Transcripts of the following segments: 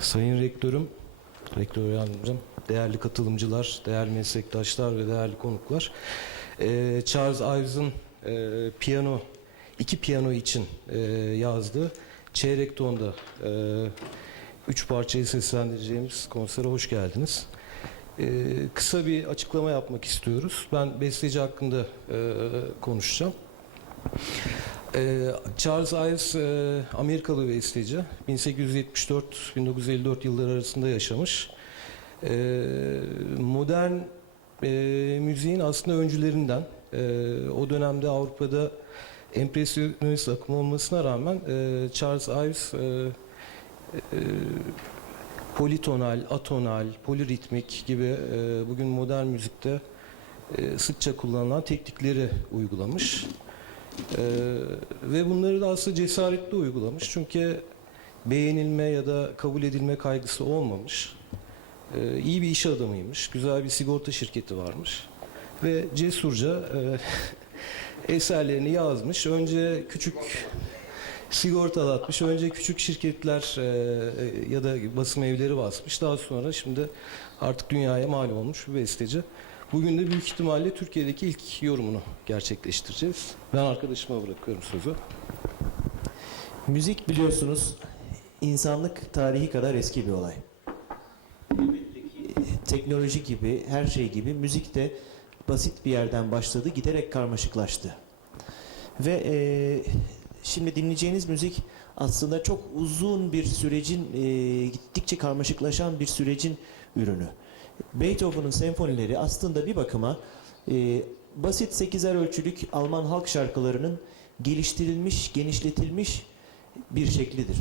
Sayın Rektörüm, Rektör Yardımcım, değerli katılımcılar, değerli meslektaşlar ve değerli konuklar. Charles Ives'ın iki piyano için yazdığı çeyrek tonda 3 parçayı seslendireceğimiz konsere hoş geldiniz. Kısa bir açıklama yapmak istiyoruz. Ben besteci hakkında konuşacağım. Charles Ives Amerikalı besteci. 1874-1954 yılları arasında yaşamış. Modern müziğin aslında öncülerinden. O dönemde Avrupa'da empresyonist akım olmasına rağmen Charles Ives politonal, atonal, poliritmik gibi bugün modern müzikte sıkça kullanılan teknikleri uygulamış. Ve bunları da aslında cesaretli uygulamış. Çünkü beğenilme ya da kabul edilme kaygısı olmamış. İyi bir iş adamıymış. Güzel bir sigorta şirketi varmış. Ve cesurca eserlerini yazmış. Önce küçük sigortalatmış. Önce küçük şirketler ya da basım evleri basmış. Daha sonra şimdi artık dünyaya mal olmuş bir besteci. Bugün de büyük ihtimalle Türkiye'deki ilk yorumunu gerçekleştireceğiz. Ben arkadaşıma bırakıyorum sözü. Müzik biliyorsunuz insanlık tarihi kadar eski bir olay. Teknoloji gibi, her şey gibi müzik de basit bir yerden başladı, giderek karmaşıklaştı. Ve şimdi dinleyeceğiniz müzik aslında çok uzun bir sürecin, gittikçe karmaşıklaşan bir sürecin ürünü. Beethoven'ın senfonileri aslında bir bakıma basit 8'er ölçülük Alman halk şarkılarının geliştirilmiş, genişletilmiş bir şeklidir.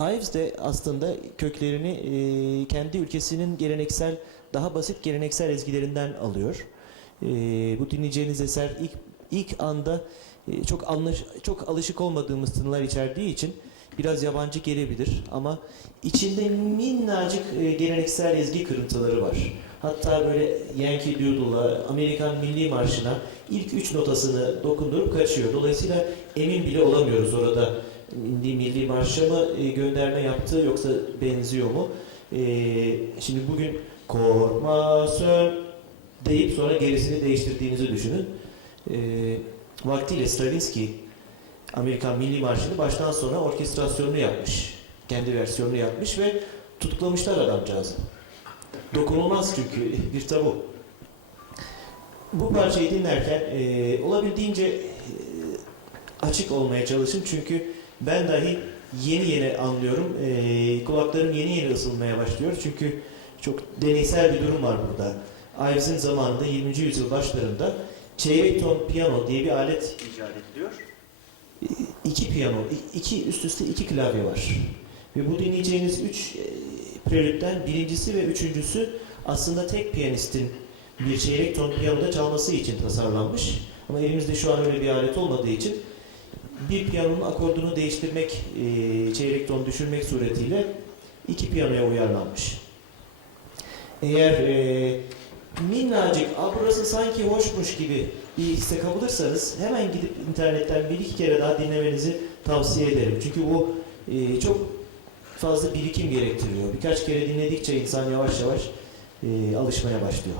Ives de aslında köklerini kendi ülkesinin geleneksel, daha basit geleneksel ezgilerinden alıyor. Bu dinleyeceğiniz eser ilk anda çok alışık olmadığımız tınılar içerdiği için biraz yabancı gelebilir ama içinde minnacık geleneksel ezgi kırıntıları var. Hatta böyle Yankee Doodle'a, Amerikan Milli Marşı'na ilk 3 notasını dokundurup kaçıyor. Dolayısıyla emin bile olamıyoruz orada Milli Marş'a mı gönderme yaptı yoksa benziyor mu? Şimdi bugün korkma sön deyip sonra gerisini değiştirdiğinizi düşünün. Vaktiyle Stravinsky Amerikan Milli Marşı'nı baştan sona orkestrasyonunu yapmış. Kendi versiyonunu yapmış ve tutuklamışlar adamcağızı. Dokunulmaz çünkü bir tabu. Bu parçayı dinlerken olabildiğince açık olmaya çalışın çünkü ben dahi yeni anlıyorum. Kulaklarım yeni ısınmaya başlıyor çünkü çok deneysel bir durum var burada. Ives'in zamanında 20. yüzyıl başlarında çeyrek ton piyano diye bir alet icat ediliyor. İki piyano, üst üste iki klavye var. Ve bu dinleyeceğiniz 3 prelütten birincisi ve üçüncüsü aslında tek piyanistin bir çeyrek ton piyanoda çalması için tasarlanmış. Ama elimizde şu an öyle bir alet olmadığı için bir piyanonun akordunu değiştirmek, çeyrek ton düşürmek suretiyle iki piyanoya uyarlanmış. Eğer minnacık, burası sanki hoşmuş gibi bir hisse kapılırsanız hemen gidip internetten bir iki kere daha dinlemenizi tavsiye ederim. Çünkü bu çok fazla birikim gerektiriyor. Birkaç kere dinledikçe insan yavaş yavaş alışmaya başlıyor.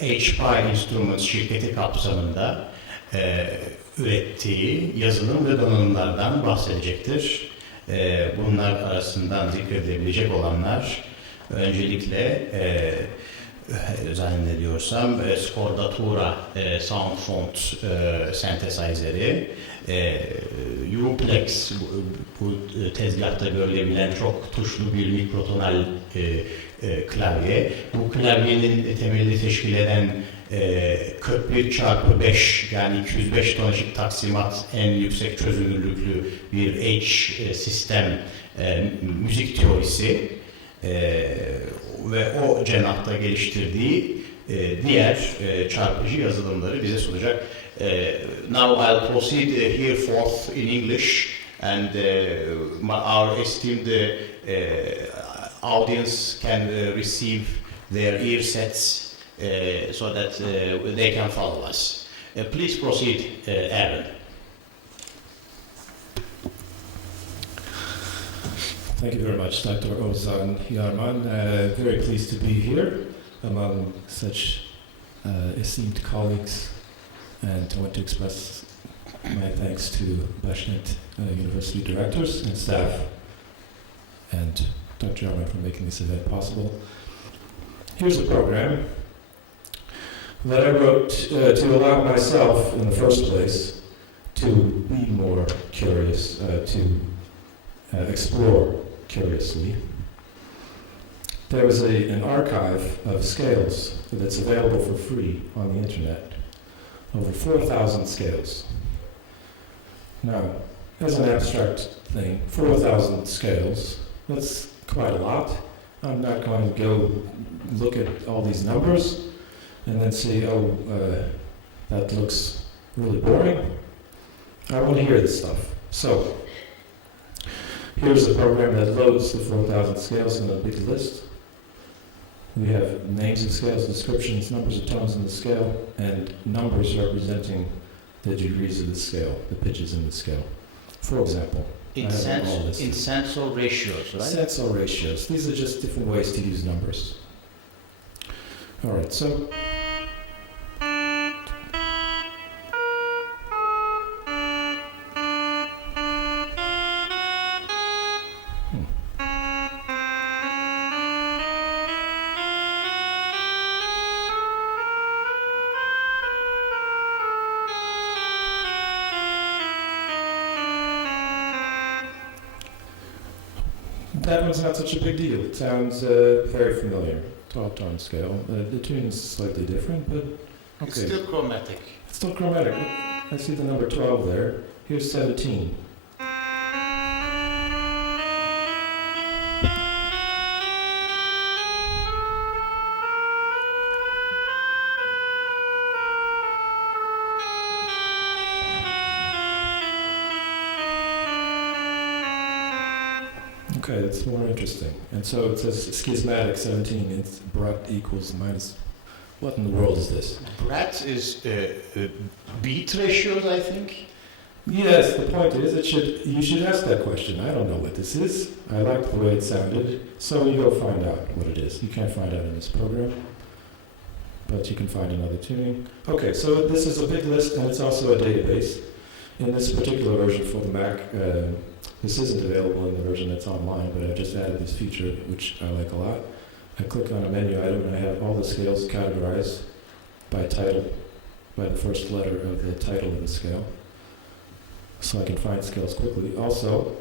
HP Instruments şirketi kapsamında ürettiği yazılım ve donanımlardan bahsedecektir. Bunlar arasından zikredilebilecek olanlar öncelikle zannediyorsam Scordatura Sound Font Synthesizer'i, Uplex bu tezgahta görülebilen çok tuşlu bir mikrotonal klavye. Bu klavyenin temelini teşkil eden 41x5 yani 205 tonajlık taksimat en yüksek çözünürlüklü bir H sistem müzik teorisi ve o cenahta geliştirdiği diğer çarpıcı yazılımları bize sunacak. Now I'll proceed here forth in English and our esteemed audience can receive their ear sets so that they can follow us. Please proceed, Aaron. Thank you very much, Dr. Ozan Yarman. Very pleased to be here among such esteemed colleagues, and I want to express my thanks to Başkent University directors and staff and Dr. Yarman for making this event possible. Here's a program that I wrote to allow myself, in the first place, to be more curious, to explore curiously. There was an archive of scales that's available for free on the internet. Over 4,000 scales. Now, as an abstract thing, 4,000 scales, that's quite a lot. I'm not going to go look at all these numbers and then say, that looks really boring. I want to hear this stuff. So, here's a program that loads the 4,000 scales in a big list. We have names of scales, descriptions, numbers of tones in the scale, and numbers representing the degrees of the scale, the pitches in the scale. For example, In cents or ratios, right? Cents or ratios. These are just different ways to use numbers. All right, so that one's not such a big deal. It sounds very familiar. 12-tone scale. The tune is slightly different, but okay. It's still chromatic. It's still chromatic. I see the number 12 there. Here's 17. Okay, that's more interesting. And so it says schismatic 17, it's brat equals minus. What in the world is this? Brat is beat ratios, I think. Yes, the point is, you should ask that question. I don't know what this is. I liked the way it sounded, so you go find out what it is. You can't find out in this program, but you can find another tuning. Okay, so this is a big list, and it's also a database. In this particular version for the Mac, this isn't available in the version that's online, but I've just added this feature, which I like a lot. I click on a menu item, and I have all the scales categorized by title, by the first letter of the title of the scale, so I can find scales quickly. Also,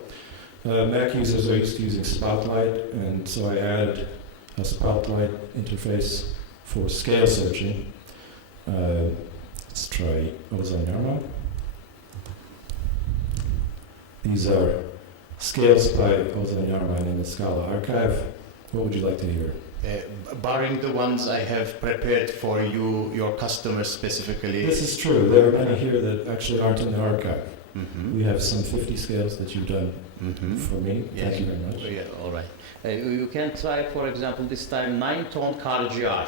Mac users are used to using Spotlight, and so I added a Spotlight interface for scale searching. Let's try Ozan Yarman. These are scales by Ozan Yarman in the Scala archive. What would you like to hear? Barring the ones I have prepared for you, your customers specifically. This is true. There are many here that actually aren't in the archive. Mm-hmm. We have some 50 scales that you've done for me. Yes. Thank you very much. Yeah, all right. You can try, for example, this time 9-tone Karciar.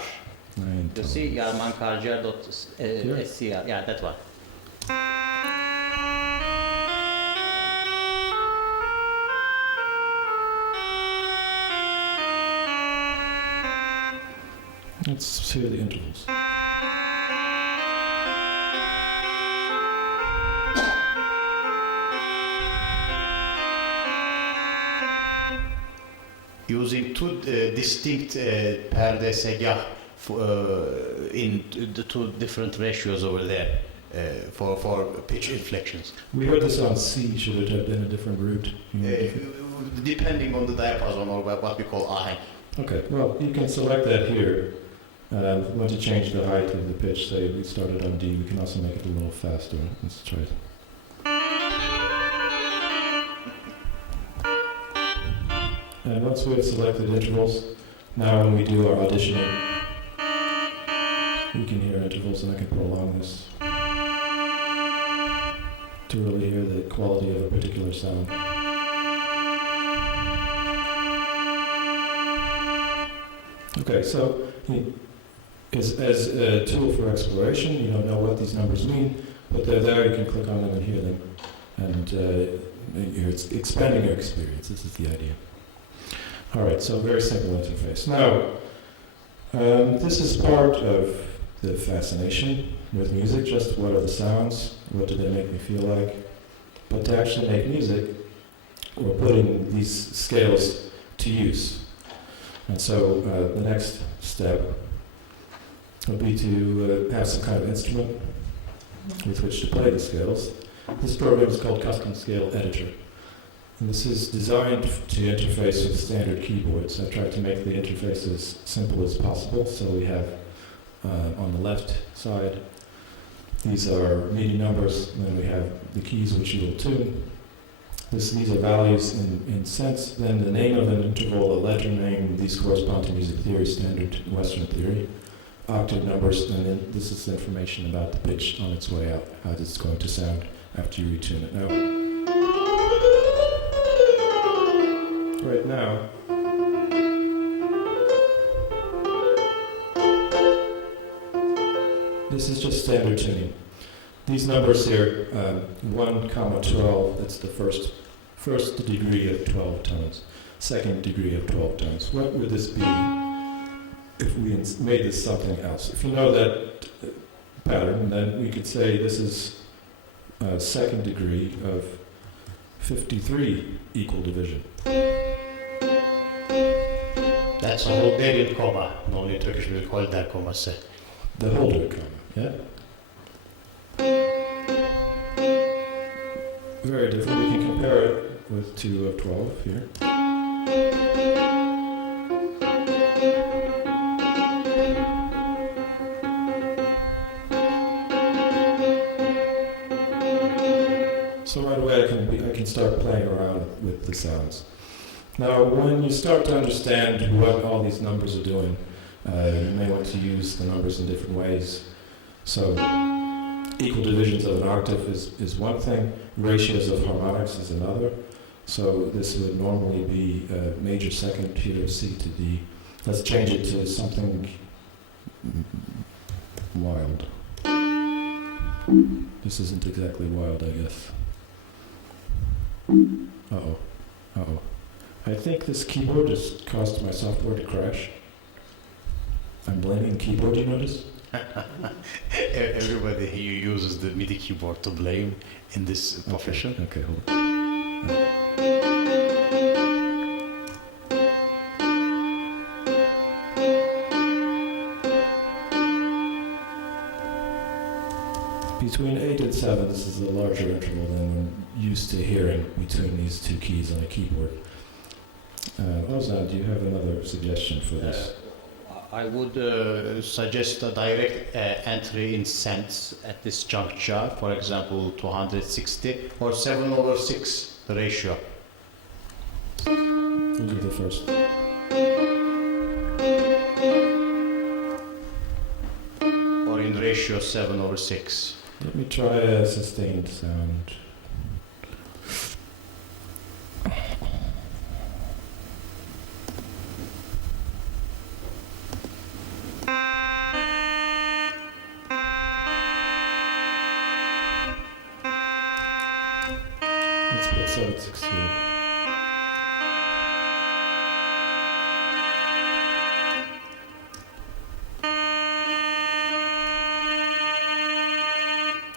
You see, Yarman Karciar.scr. Yeah, that one. Let's hear the intervals. Using two distinct perde segah in the two different ratios over there for pitch inflections. We heard this on C. Should it have been a different route? Depending on the diapason or what we call ahenk. Okay, well, you can select that here. If we want to change the height of the pitch, say we started on D, we can also make it a little faster. Let's try it. And once we have selected intervals, now when we do our auditioning, we can hear intervals, and I can prolong this to really hear the quality of a particular sound. Okay, so as a tool for exploration, you don't know what these numbers mean, but they're there, you can click on them and hear them, and you're expanding your experience. This is the idea. All right, so very simple interface. Now, this is part of the fascination with music, just what are the sounds, what do they make me feel like, but to actually make music, we're putting these scales to use. And so the next step would be to have some kind of instrument with which to play the scales. This program is called Custom Scale Editor. And this is designed to interface with standard keyboards. I've tried to make the interface as simple as possible. So we have on the left side, these are MIDI numbers, and then we have the keys which you will tune. These are values in cents, then the name of an interval, a letter name, these correspond to music theory, standard Western theory, octave numbers, and then this is information about the pitch on its way out, how it's going to sound after you retune it. Now, right now, this is just standard tuning. These numbers here, 1, 12, that's the first degree of 12 tones, second degree of 12 tones. What would this be if we made this something else? If you know that pattern, then we could say this is second degree of 53 equal division. That's a Hungarian comma. Normally in Turkish we would call it that comma. The holder comma, yeah? Very different. We can compare it with 2 of 12 here. So right away I can start playing around with the sounds. Now when you start to understand what all these numbers are doing, you may want to use the numbers in different ways. So equal divisions of an octave is one thing, ratios of harmonics is another. So this would normally be major second here, C to D. Let's change it to something wild. This isn't exactly wild, I guess. Uh-oh, uh-oh. I think this keyboard just caused my software to crash. I'm blaming the keyboard, you notice? Everybody here uses the MIDI keyboard to blame in this profession. Okay, hold on. Between 8 and 7, this is a larger interval than I'm used to hearing between these two keys on a keyboard. Ozan, do you have another suggestion for this? I would suggest a direct entry in cents at this juncture, for example 260 or 7/6, the ratio. We'll do the first. Or in ratio 7/6. Let me try a sustained sound. Let's put 7/6 here.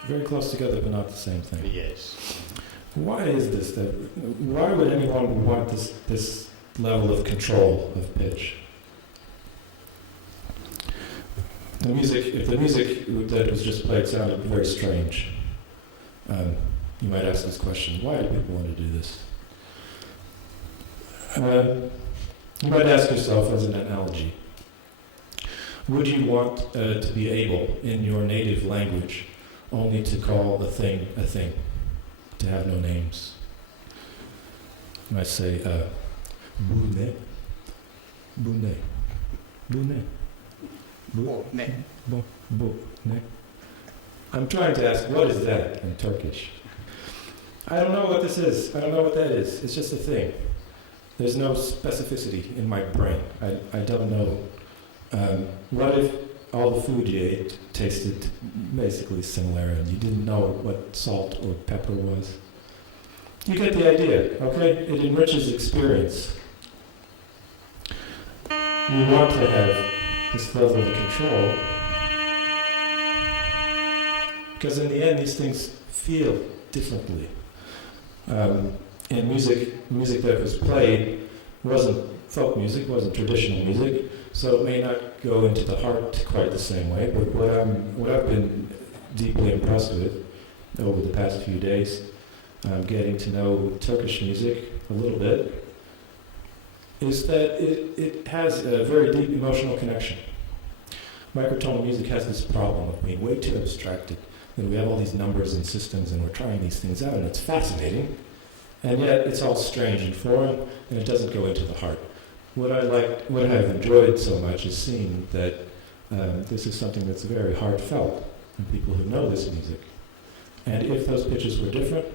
Very close together, but not the same thing. Yes. Why is this? Why would anyone want this level of control of pitch? If the music that was just played sounded very strange, you might ask this question: why do people want to do this? You might ask yourself as an analogy, would you want to be able, in your native language, only to call a thing, to have no names? You might say, bune, bune, bune, bune. I'm trying to ask, what is that in Turkish? I don't know what this is. I don't know what that is. It's just a thing. There's no specificity in my brain. I don't know. What if all the food you ate tasted basically similar and you didn't know what salt or pepper was? You get the idea, okay? It enriches experience. You want to have this level of control because in the end these things feel differently. In music that was played wasn't folk music, wasn't traditional music, so it may not go into the heart quite the same way, but what I've been deeply impressed with over the past few days, getting to know Turkish music a little bit, is that it has a very deep emotional connection. Microtonal music has this problem of being way too abstracted. And we have all these numbers and systems and we're trying these things out and it's fascinating, and yet it's all strange and foreign and it doesn't go into the heart. What I've enjoyed so much is seeing that this is something that's very heartfelt in people who know this music. And if those pitches were different,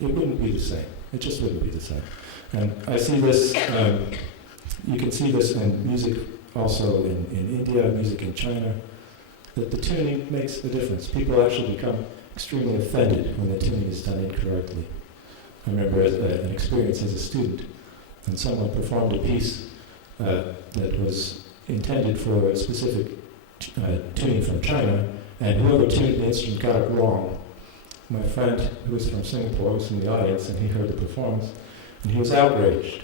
it wouldn't be the same. It just wouldn't be the same. And I see this, you can see this in music also in India, music in China, that the tuning makes a difference. People actually become extremely offended when the tuning is done incorrectly. I remember an experience as a student, and someone performed a piece that was intended for a specific tuning from China, and whoever tuned the instrument got it wrong. My friend, who was from Singapore, was in the audience, and he heard the performance, and he was outraged.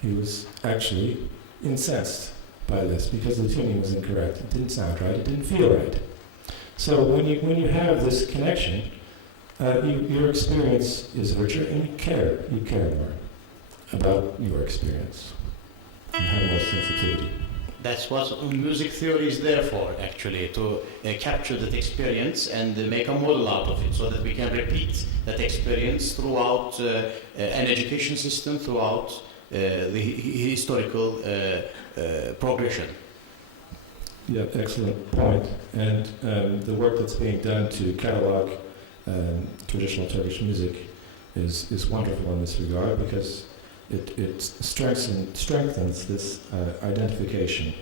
He was actually incensed by this because the tuning was incorrect. It didn't sound right. It didn't feel right. So when you have this connection, your experience is richer, and you care more about your experience. You have more sensitivity. That's what music theory is there for, actually, to capture that experience and make a model out of it so that we can repeat that experience throughout an education system, throughout the historical progression. Yeah, excellent point. And the work that's being done to catalog traditional Turkish music is wonderful in this regard because it strengthens this identification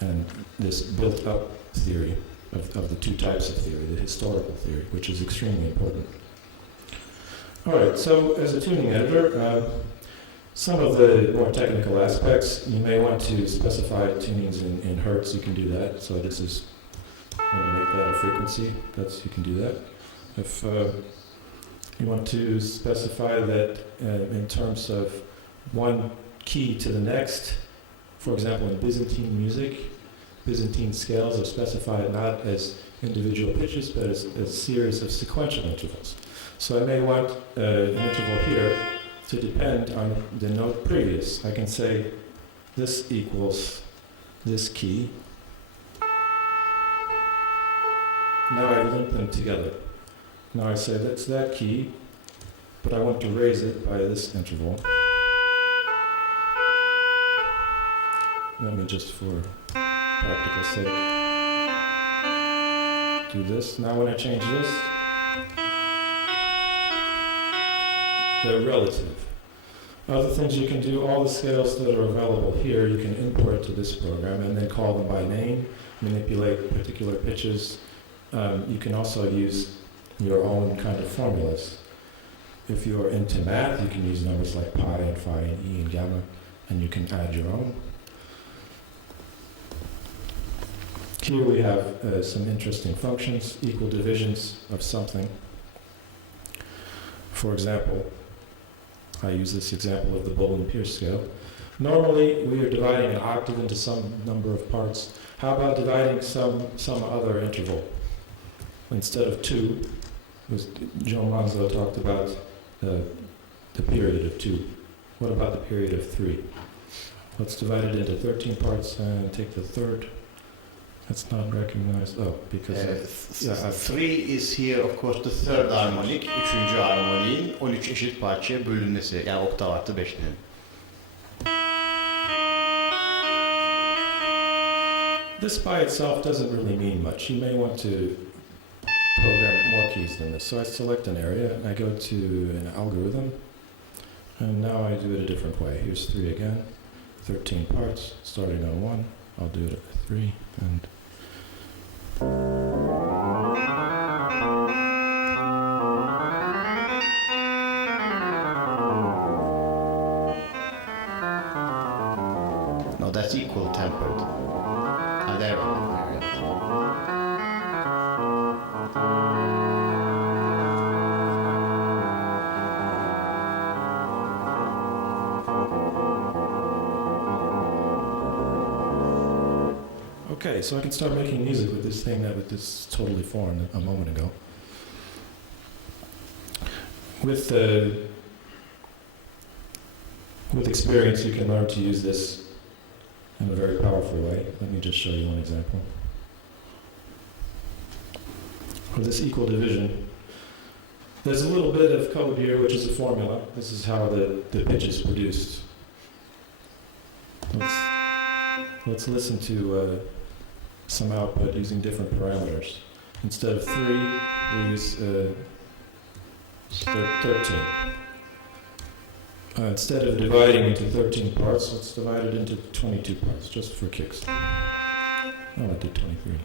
and this built-up theory of the two types of theory, the historical theory, which is extremely important. All right, so as a tuning editor, some of the more technical aspects, you may want to specify tunings in hertz. You can do that. So this is, I'm going to make that a frequency. You can do that. If you want to specify that in terms of one key to the next, for example, in Byzantine music, Byzantine scales are specified not as individual pitches, but as a series of sequential intervals. So I may want an interval here to depend on the note previous. I can say this equals this key. Now I link them together. Now I say that's that key, but I want to raise it by this interval. Let me just for practical sake do this. Now when I change this, they're relative. Other things you can do, all the scales that are available here, you can import to this program and then call them by name, manipulate particular pitches. You can also use your own kind of formulas. If you're into math, you can use numbers like pi and phi and e and gamma, and you can add your own. Here we have some interesting functions, equal divisions of something. For example, I use this example of the Bowlen-Pierce scale. Normally, we are dividing an octave into some number of parts. How about dividing some other interval? Instead of 2, John Manzo talked about the period of 2. What about the period of 3? Let's divide it into 13 parts and take the third. That's not recognized. Oh, because Three is here of course the third harmonik, üçüncü harmoniğin 13 eşit parçaya bölünmesi, yani oktav artı 5'lerin. this by itself doesn't really mean much. You may want to program more keys than this. So I select an area and I go to an algorithm, and now I do it a different way. Here's 3 again, 13 parts, starting on 1. I'll do it at 3 and No, that's equal tempered. There. okay, so I can start making music with this thing that was totally foreign a moment ago. With experience, you can learn to use this in a very powerful way. Let me just show you one example. For this equal division, there's a little bit of code here, which is a formula. This is how the pitch is produced. Let's listen to some output using different parameters. Instead of 3, we use 13. Instead of dividing into 13 parts, let's divide it into 22 parts, just for kicks. Oh, I did 23.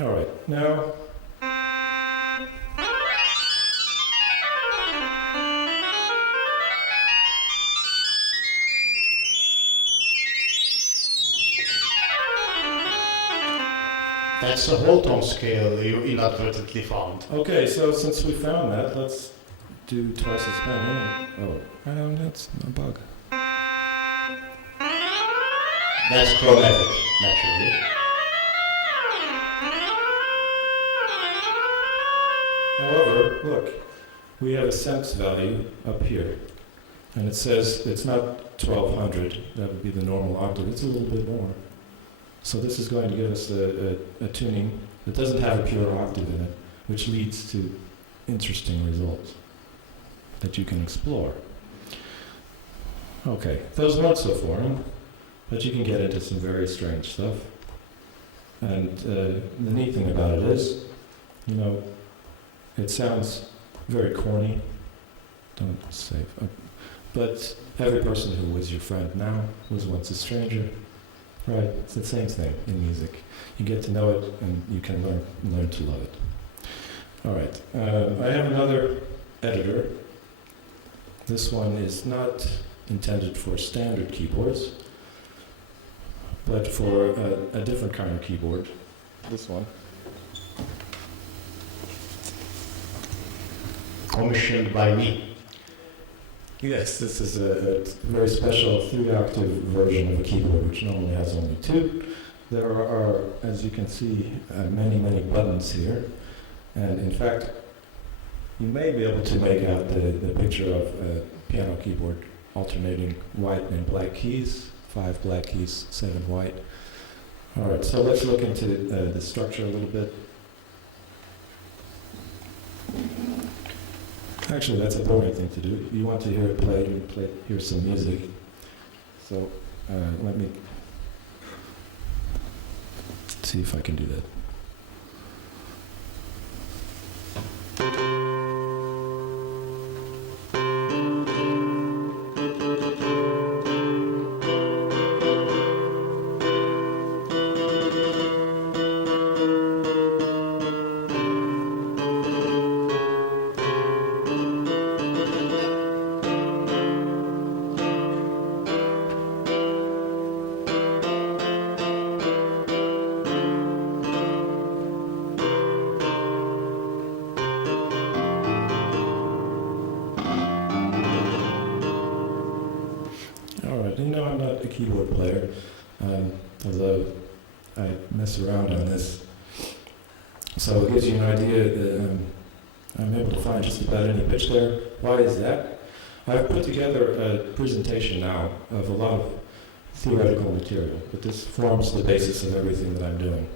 All right, now That's the whole tone scale you inadvertently found. okay, so since we found that, let's do twice as many. Oh, that's a bug. That's chromatic, naturally. However, look, we have a sense value up here, and it says it's not 1200, that would be the normal octave, it's a little bit more. So this is going to give us a tuning that doesn't have a pure octave in it, which leads to interesting results that you can explore. Okay, those weren't so foreign, but you can get into some very strange stuff. And the neat thing about it is, you know, it sounds very corny. Don't say, but every person who was your friend now was once a stranger. Right, it's the same thing in music. You get to know it, and you can learn to love it. All right, I have another editor. This one is not intended for standard keyboards, but for a different kind of keyboard. This one. Commissioned by me. Yes, this is a very special 3-octave version of a keyboard, which normally has only 2. There are, as you can see, many buttons here. And in fact, you may be able to make out the picture of a piano keyboard alternating white and black keys, 5 black keys, 7 white. All right, so let's look into the structure a little bit. Actually, that's a boring thing to do. You want to hear it played, and hear some music. So let me see if I can do that. Keyboard player, although I mess around on this. So it gives you an idea that I'm able to find just about any pitch there. Why is that? I've put together a presentation now of a lot of theoretical material, but this forms the basis of everything that I'm doing.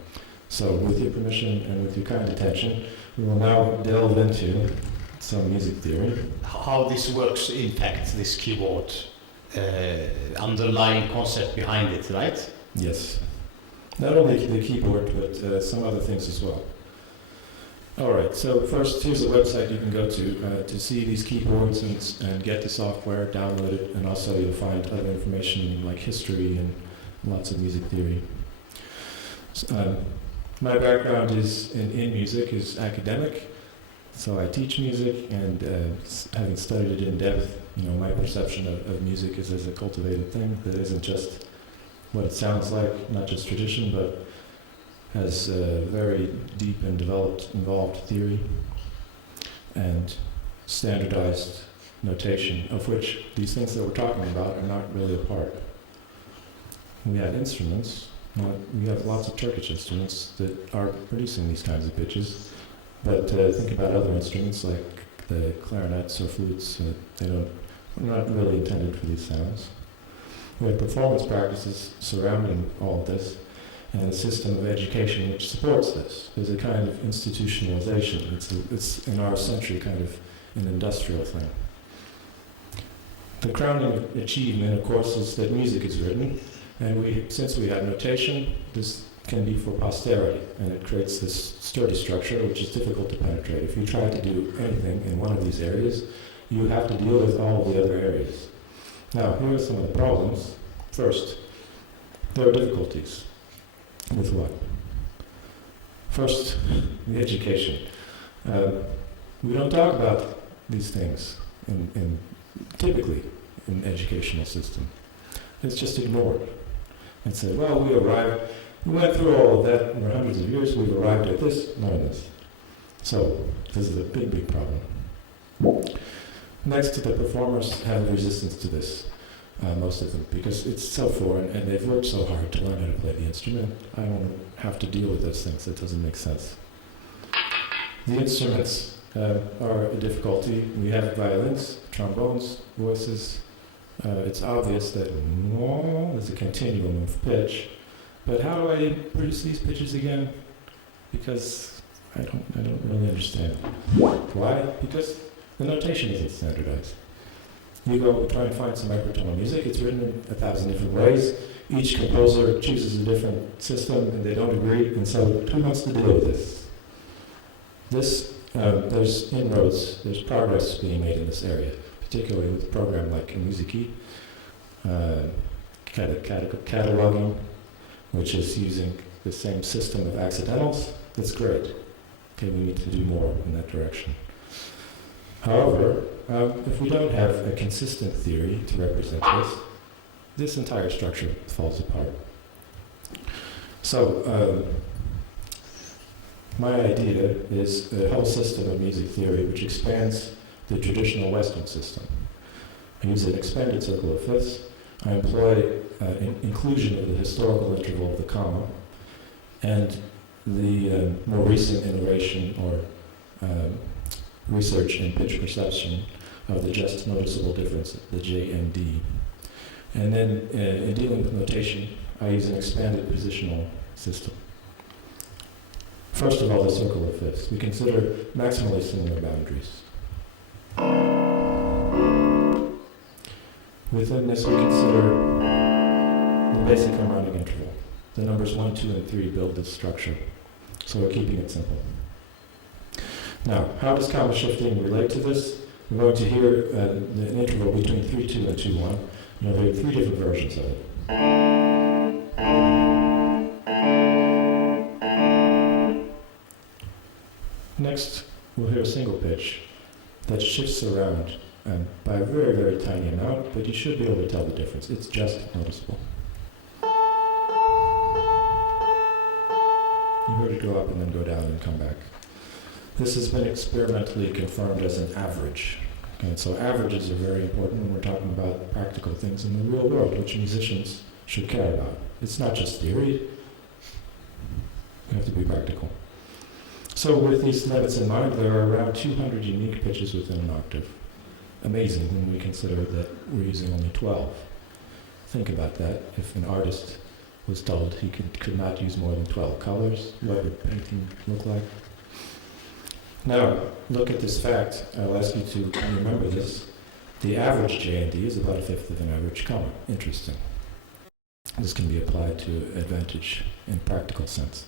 So with your permission and with your kind attention, we will now delve into some music theory. How this works, in fact, this keyboard, underlying concept behind it, right? Yes. Not only the keyboard, but some other things as well. All right, so first, here's a website you can go to see these keyboards and get the software, download it, and also you'll find other information like history and lots of music theory. My background is in music, is academic, so I teach music, and having studied it in depth, my perception of music is as a cultivated thing that isn't just what it sounds like, not just tradition, but has very deep and involved theory and standardized notation, of which these things that we're talking about are not really a part. We have instruments. We have lots of Turkish instruments that are producing these kinds of pitches, but think about other instruments like the clarinets or flutes. They're not really intended for these sounds. We have performance practices surrounding all of this, and a system of education which supports this. There's a kind of institutionalization. It's in our century kind of an industrial thing. The crowning achievement, of course, is that music is written, and since we have notation, this can be for posterity, and it creates this sturdy structure which is difficult to penetrate. If you try to do anything in one of these areas, you have to deal with all of the other areas. Now, here are some of the problems. First, there are difficulties. With what? First, the education. We don't talk about these things typically in the educational system. It's just ignored and said, well, we went through all of that for hundreds of years, we've arrived at this, none of this. So, this is a big, big problem. Next, the performers have resistance to this. Most of them, because it's so foreign and they've worked so hard to learn how to play the instrument. I don't have to deal with those things. That doesn't make sense. The instruments are a difficulty. We have violins, trombones, voices. It's obvious that there's a continuum of pitch. But how do I produce these pitches again? Because I don't really understand. Why? Because the notation isn't standardized. You go try and find some microtonal music, it's written in 1,000 different ways. Each composer chooses a different system and they don't agree, and so who wants to deal with this? There's inroads, there's progress being made in this area, particularly with a program like Musiki, cataloging, which is using the same system of accidentals. That's great. Okay, we need to do more in that direction. However, if we don't have a consistent theory to represent this entire structure falls apart. So, my idea is a whole system of music theory which expands the traditional Western system. I use an expanded circle of fifths. I employ inclusion of the historical interval of the comma and the more recent innovation or research in pitch perception of the just noticeable difference, the J and D. And then in dealing with notation, I use an expanded positional system. First of all, the circle of fifths. We consider maximally similar boundaries. Within this, we consider the basic harmonic interval. The numbers 1, 2, and 3 build this structure. So we're keeping it simple. Now, how does comma shifting relate to this? We're going to hear the interval between 3, 2, and 2, 1. You'll hear 3 different versions of it. Next, we'll hear a single pitch that shifts around by a very, very tiny amount, but you should be able to tell the difference. It's just noticeable. You heard it go up and then go down and come back. This has been experimentally confirmed as an average. Okay, so averages are very important when we're talking about practical things in the real world, which musicians should care about. It's not just theory. You have to be practical. So with these limits in mind, there are around 200 unique pitches within an octave. amazing when we consider that we're using only 12. Think about that. If an artist was told he could not use more than 12 colors, what would painting look like? Now, look at this fact. I'll ask you to remember this. The average J&D is about a fifth of an average comma. Interesting. This can be applied to advantage in practical sense.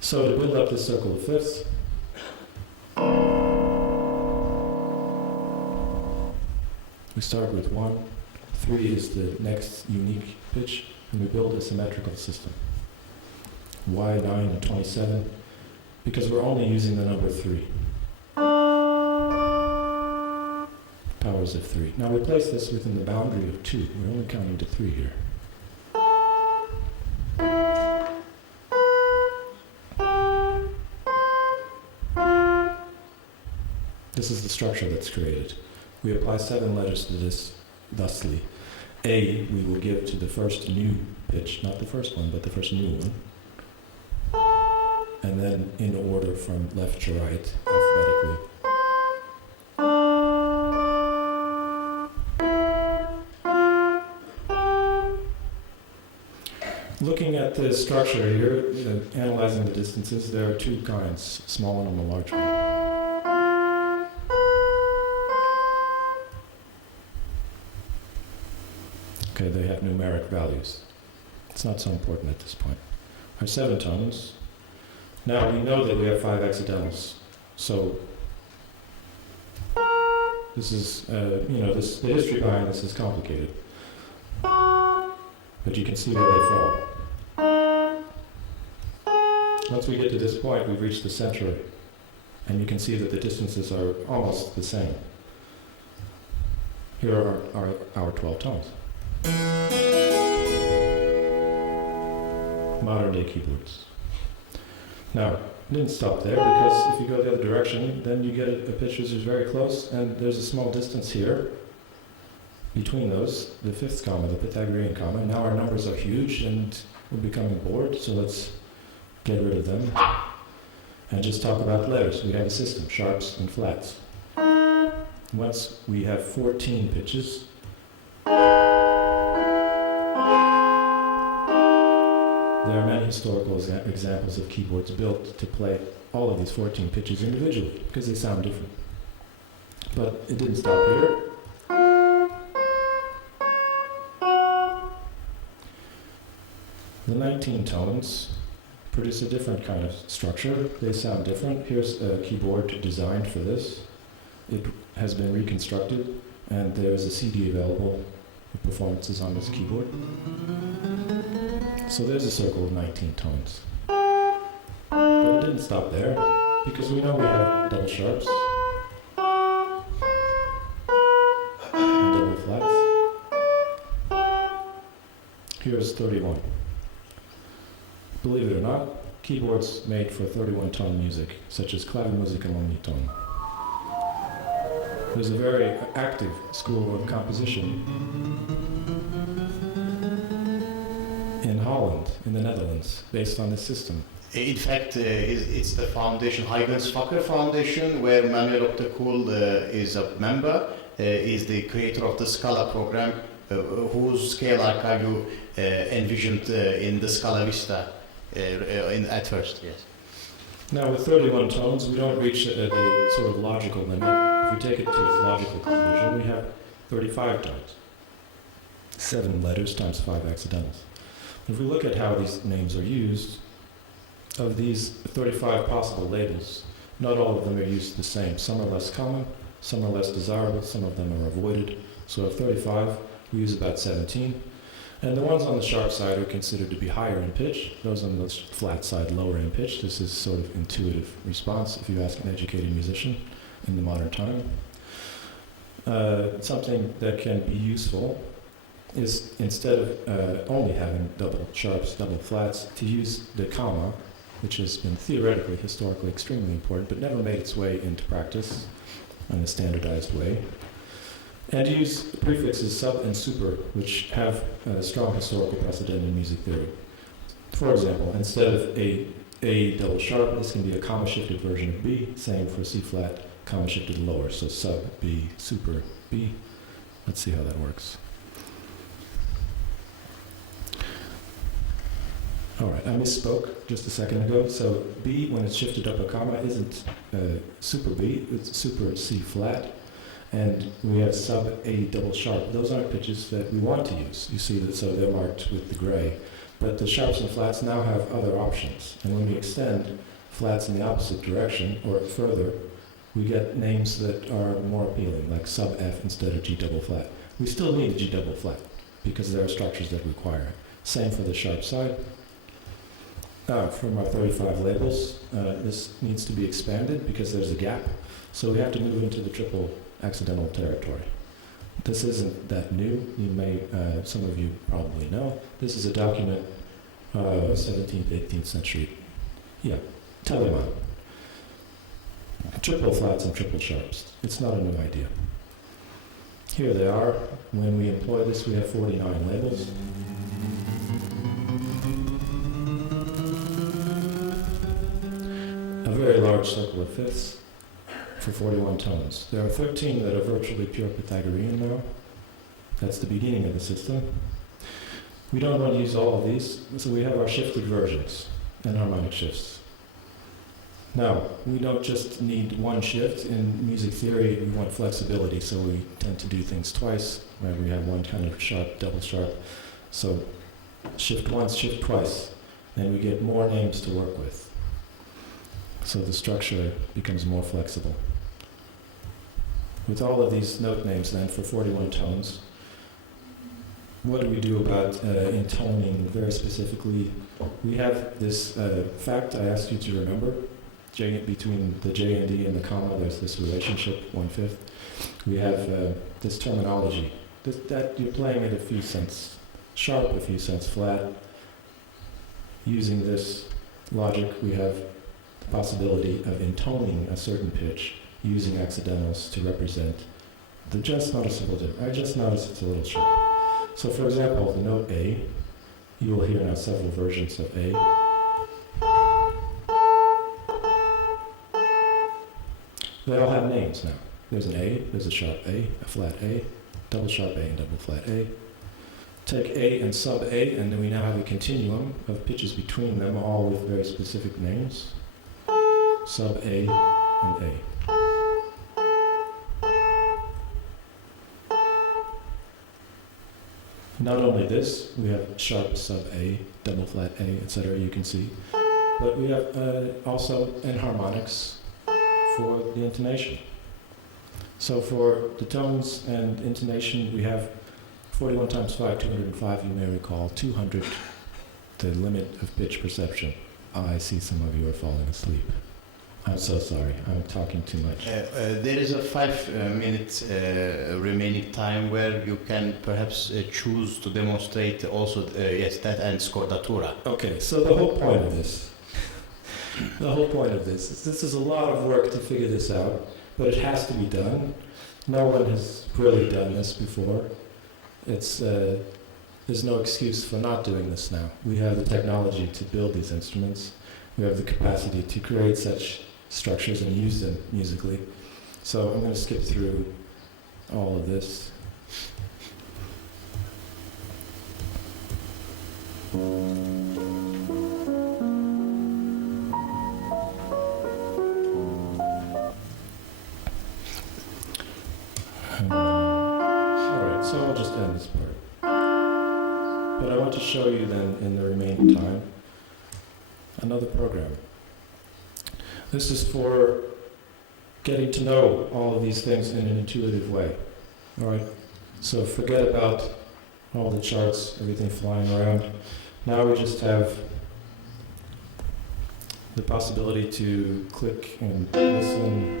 So to build up this circle of fifths, we start with 1. 3 is the next unique pitch, and we build a symmetrical system. Why 9 and 27? Because we're only using the number 3. Powers of 3. Now we place this within the boundary of 2. We're only counting to 3 here. This is the structure that's created. We apply 7 letters to this thusly. A we will give to the first new pitch, not the first one, but the first new one. And then in order from left to right, alphabetically. Looking at the structure here, analyzing the distances, there are 2 kinds, a small one and a large one. Okay, they have numeric values. It's not so important at this point. Our 7 tones. Now we know that we have 5 accidentals. So this is, the history behind this is complicated. But you can see where they fall. Once we get to this point, we've reached the center, and you can see that the distances are almost the same. Here are our 12 tones. Modern day keyboards. Now, it didn't stop there, because if you go the other direction, then you get a pitch which is very close, and there's a small distance here between those, the 5th comma, the Pythagorean comma. Now our numbers are huge, and we're becoming bored, so let's get rid of them and just talk about letters. We have a system, sharps and flats. Once we have 14 pitches, there are many historical examples of keyboards built to play all of these 14 pitches individually, because they sound different. But it didn't stop here. The 19 tones produce a different kind of structure. They sound different. Here's a keyboard designed for this. It has been reconstructed, and there is a CD available with performances on this keyboard. So there's a circle of 19 tones. But it didn't stop there, because we know we have double sharps and double flats. Here's 31. Believe it or not, keyboards made for 31-tone music, such as Klaviermusik and omnitone. There's a very active school of composition in Holland, in the Netherlands, based on this system. In fact, it's the foundation, Huygens Fakker Foundation, where Manuel Optekul is a member, is the creator of the Scala program, whose scale archive you envisioned in the Scala Vista at first, yes. Now with 31 tones, we don't reach the sort of logical limit. If we take it to its logical conclusion, we have 35 tones. 7 letters times 5 accidentals. If we look at how these names are used, of these 35 possible labels, not all of them are used the same. Some are less common, some are less desirable, some of them are avoided. So of 35, we use about 17. And the ones on the sharp side are considered to be higher in pitch. Those on the flat side, lower in pitch. This is sort of intuitive response if you ask an educated musician in the modern time. Something that can be useful is, instead of only having double sharps, double flats, to use the comma, which has been theoretically, historically extremely important, but never made its way into practice in a standardized way. And use prefixes sub and super, which have a strong historical precedent in music theory. For example, instead of a double sharp, this can be a comma-shifted version of B, same for C flat, comma shifted lower, so sub B, super B. Let's see how that works. All right, I misspoke just a second ago. So B, when it's shifted up a comma, isn't super B, it's super C flat. And we have sub A double sharp. Those aren't pitches that we want to use. You see that, so they're marked with the gray. But the sharps and flats now have other options. And when we extend flats in the opposite direction, or further, we get names that are more appealing, like sub F instead of G double flat. We still need a G double flat, because there are structures that require it. Same for the sharp side. From our 35 labels, this needs to be expanded because there's a gap. So we have to move into the triple accidental territory. This isn't that new. You may, some of you probably know. This is a document, 17th, 18th century. Yeah, Telemann. Triple flats and triple sharps. It's not a new idea. Here they are. When we employ this, we have 49 labels. A very large circle of fifths for 41 tones. There are 13 that are virtually pure Pythagorean now. That's the beginning of the system. We don't want to use all of these, so we have our shifted versions and harmonic shifts. Now, we don't just need one shift. In music theory, we want flexibility, so we tend to do things twice, where we have one kind of sharp, double sharp. So shift once, shift twice, and we get more names to work with. So the structure becomes more flexible. With all of these note names then for 41 tones, what do we do about intoning very specifically? We have this fact I asked you to remember. Between the J and D and the comma, there's this relationship, 1/5. We have this terminology. That you're playing at a few cents sharp, a few cents flat. Using this logic, we have the possibility of intoning a certain pitch using accidentals to represent the just noticeable difference. I just noticed it's a little sharp. So for example, the note A, you will hear now several versions of A. They all have names now. There's an A, there's a sharp A, a flat A, double sharp A, and double flat A. Take A and sub A, and then we now have a continuum of pitches between them, all with very specific names. Sub A and A. Not only this, we have sharp sub A, double flat A, etc. You can see, but we have also enharmonics for the intonation. So for the tones and intonation, we have 41 times 5, 205. You may recall 200, the limit of pitch perception. I see some of you are falling asleep. I'm so sorry, I'm talking too much. There is a 5-minute remaining time where you can perhaps choose to demonstrate also, yes, that and scordatura. Okay, so the whole point of this, is this is a lot of work to figure this out, but it has to be done. No one has really done this before. There's no excuse for not doing this now. We have the technology to build these instruments. We have the capacity to create such structures and use them musically. So I'm going to skip through all of this. Alright, so I'll just end this part. But I want to show you then, in the remaining time, another program. This is for getting to know all of these things in an intuitive way. Alright, so forget about all the charts, everything flying around. Now we just have the possibility to click and listen.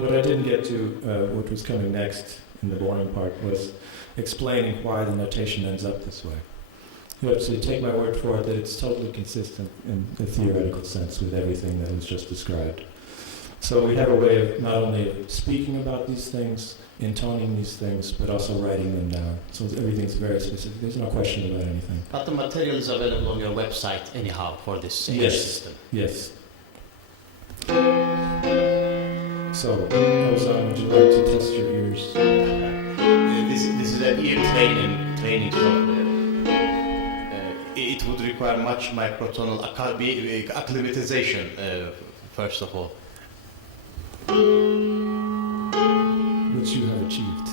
What I didn't get to, what was coming next in the boring part, was explaining why the notation ends up this way. You have to take my word for it that it's totally consistent in a theoretical sense with everything that was just described. So we have a way of not only speaking about these things, intoning these things, but also writing them down. So everything's very specific. There's no question about anything. But the material is available on your website anyhow for this system. Yes. So, Ozan, would you like to test your ears? This is an ear training software. It would require much microtonal acclimatization, first of all. Which you have achieved.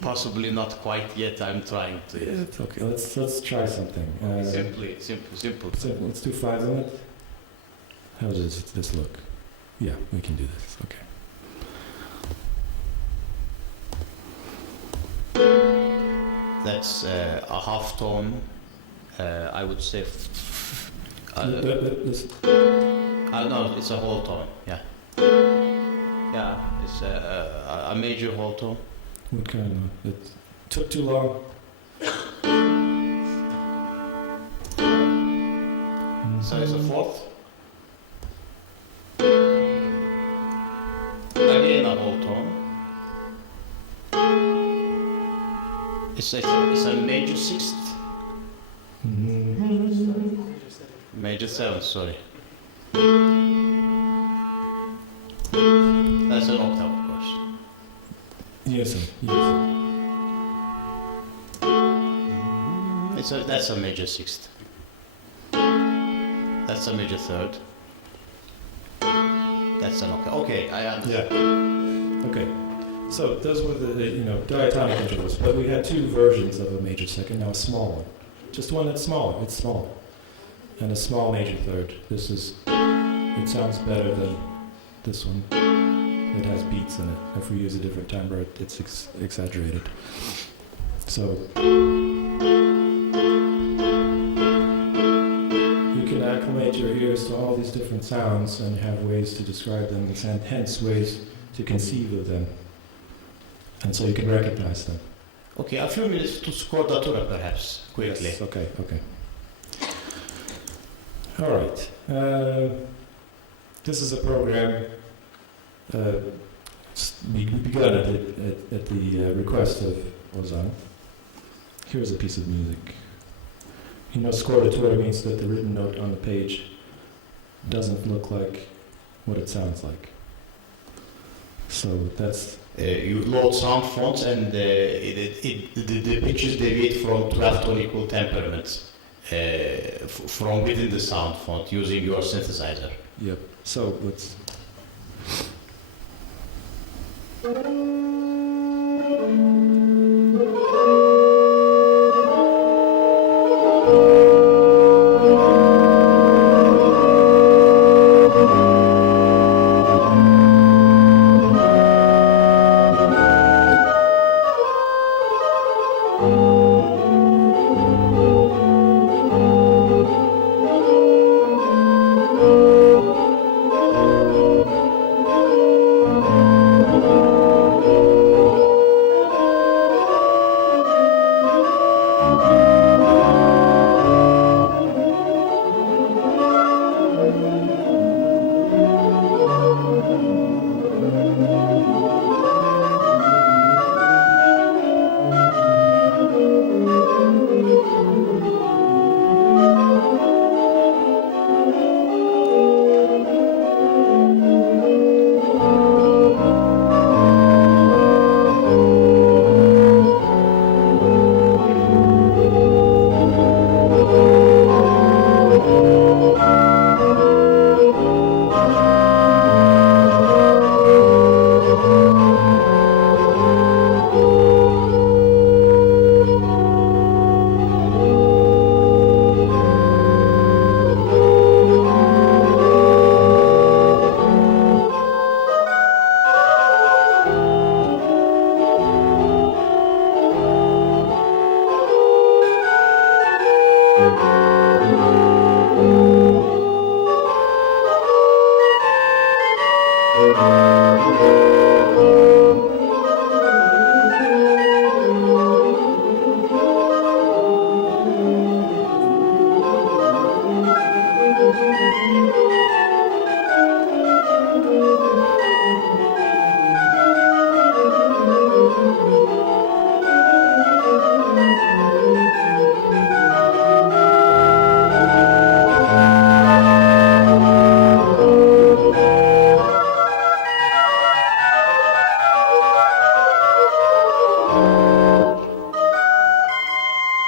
Possibly not quite yet. I'm trying to. Yeah, it's okay. Let's try something. Simple. Let's do 5 minutes. How does this look? Yeah, we can do this. Okay. That's a half tone. I would say. No, it's a whole tone. Yeah. Yeah, it's a major whole tone. What kind of? It took too long. So it's a fourth. Again a whole tone. It's a major sixth. Major seventh, sorry. That's an octave, of course. Yes, sir. That's a major sixth. That's a major third. That's an octave. Okay, I understand. Yeah. Okay. So those were the diatonic intervals, but we had 2 versions of a major second. Now a small one, just one that's smaller. It's small, and a small major third. It sounds better than this one. It has beats in it. If we use a different timbre, it's exaggerated. So you can acclimate your ears to all these different sounds and have ways to describe them, and hence ways to conceive of them. And so you can recognize them. Okay, a few minutes to score the Turan, perhaps, quickly. Yes, okay. All right. This is a program begun at the request of Ozan. Here's a piece of music. Scordatura means that the written note on the page doesn't look like what it sounds like. So that's... You load sound fonts and the pitches deviate from 12 tonical temperaments from within the sound font using your synthesizer. Yep. So let's...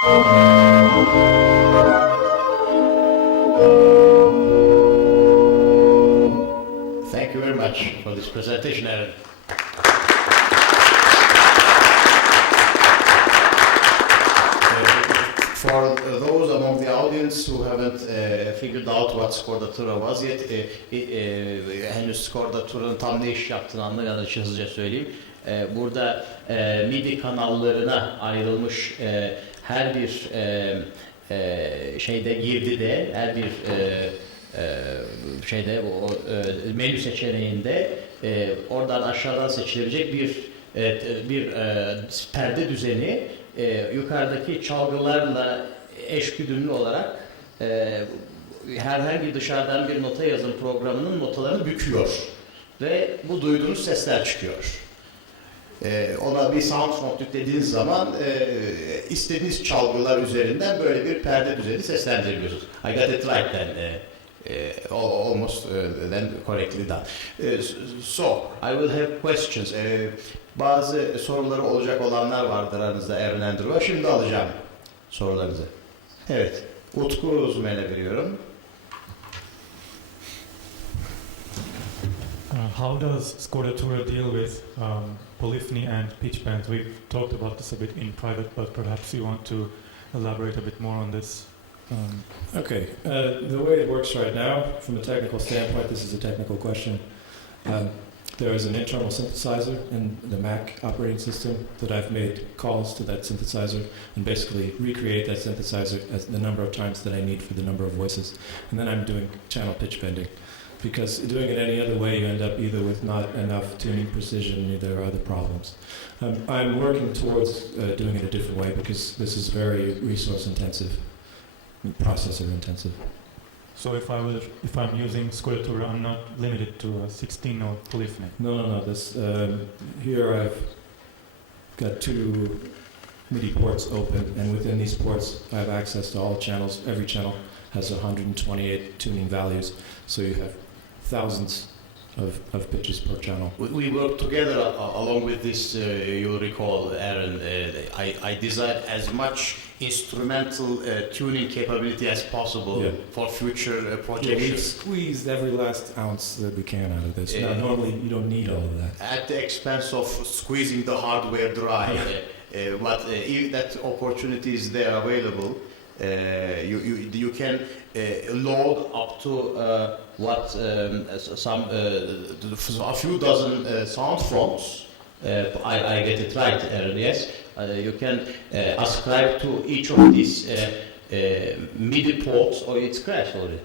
Thank you very much for this presentation, Aaron. For those among the audience who haven't figured out what Skorda Tura was yet, henüz Skorda Tura'nın tam ne iş yaptığını anlamayan için hızlıca söyleyeyim. Burada MIDI kanallarına ayrılmış her bir şeyde girdide, her bir şeyde o menü seçeneğinde oradan aşağıdan seçilebilecek bir perde düzeni yukarıdaki çalgılarla eşgüdümlü olarak herhangi dışarıdan bir nota yazım programının notalarını büküyor ve bu duyduğunuz sesler çıkıyor. Ona bir sound yüklediğiniz zaman istediğiniz çalgılar üzerinden böyle bir perde düzeni seslendirebiliyorsunuz. I got it right then. Almost then correctly done. So, I will have questions. Bazı soruları olacak olanlar vardır aranızda Aaron Andrew'a. Şimdi alacağım sorularınızı. Evet, Utku Zümer'e veriyorum. How does Skorda Tura deal with polyphony and pitch bends? We've talked about this a bit in private, but perhaps you want to elaborate a bit more on this. Okay, the way it works right now, from a technical standpoint, this is a technical question. There is an internal synthesizer in the Mac operating system that I've made calls to that synthesizer and basically recreate that synthesizer as the number of times that I need for the number of voices. And then I'm doing channel pitch bending. Because doing it any other way, you end up either with not enough tuning precision, or there are other problems. I'm working towards doing it a different way because this is very resource intensive, processor intensive. So if I'm using Skorda Tura, I'm not limited to a 16-note polyphony. No. This here I've got 2 MIDI ports open, and within these ports I have access to all channels. Every channel has 128 tuning values, so you have thousands of pitches per channel. We worked together along with this, you'll recall, Aaron, I designed as much instrumental tuning capability as possible for future projections. We've squeezed every last ounce that we can out of this. Now, normally you don't need all of that. At the expense of squeezing the hardware dry. But if that opportunity is there available, you can load up to a few dozen sound fonts. I get it right, Aaron, yes? You can ascribe to each of these MIDI ports, or it's crashed already.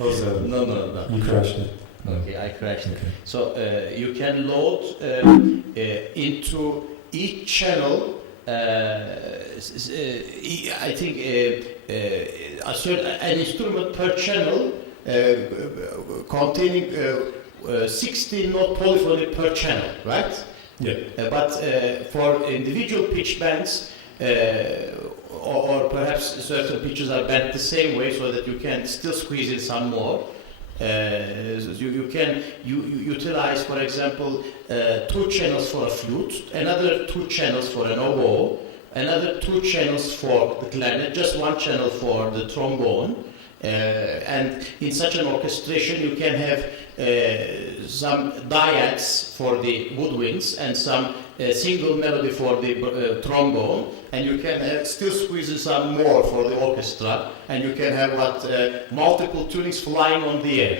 No. You crashed it. Okay, I crashed it. So you can load into each channel I think an instrument per channel containing 16-note polyphony per channel, right? Yeah. But for individual pitch bands, or perhaps certain pitches are bent the same way so that you can still squeeze in some more. You can utilize, for example, 2 channels for a flute, another 2 channels for an oboe, another 2 channels for the clarinet, just 1 channel for the trombone. And in such an orchestration, you can have some dyads for the woodwinds and some single melody for the trombone, and you can still squeeze in some more for the orchestra, and you can have multiple tunings flying on the air.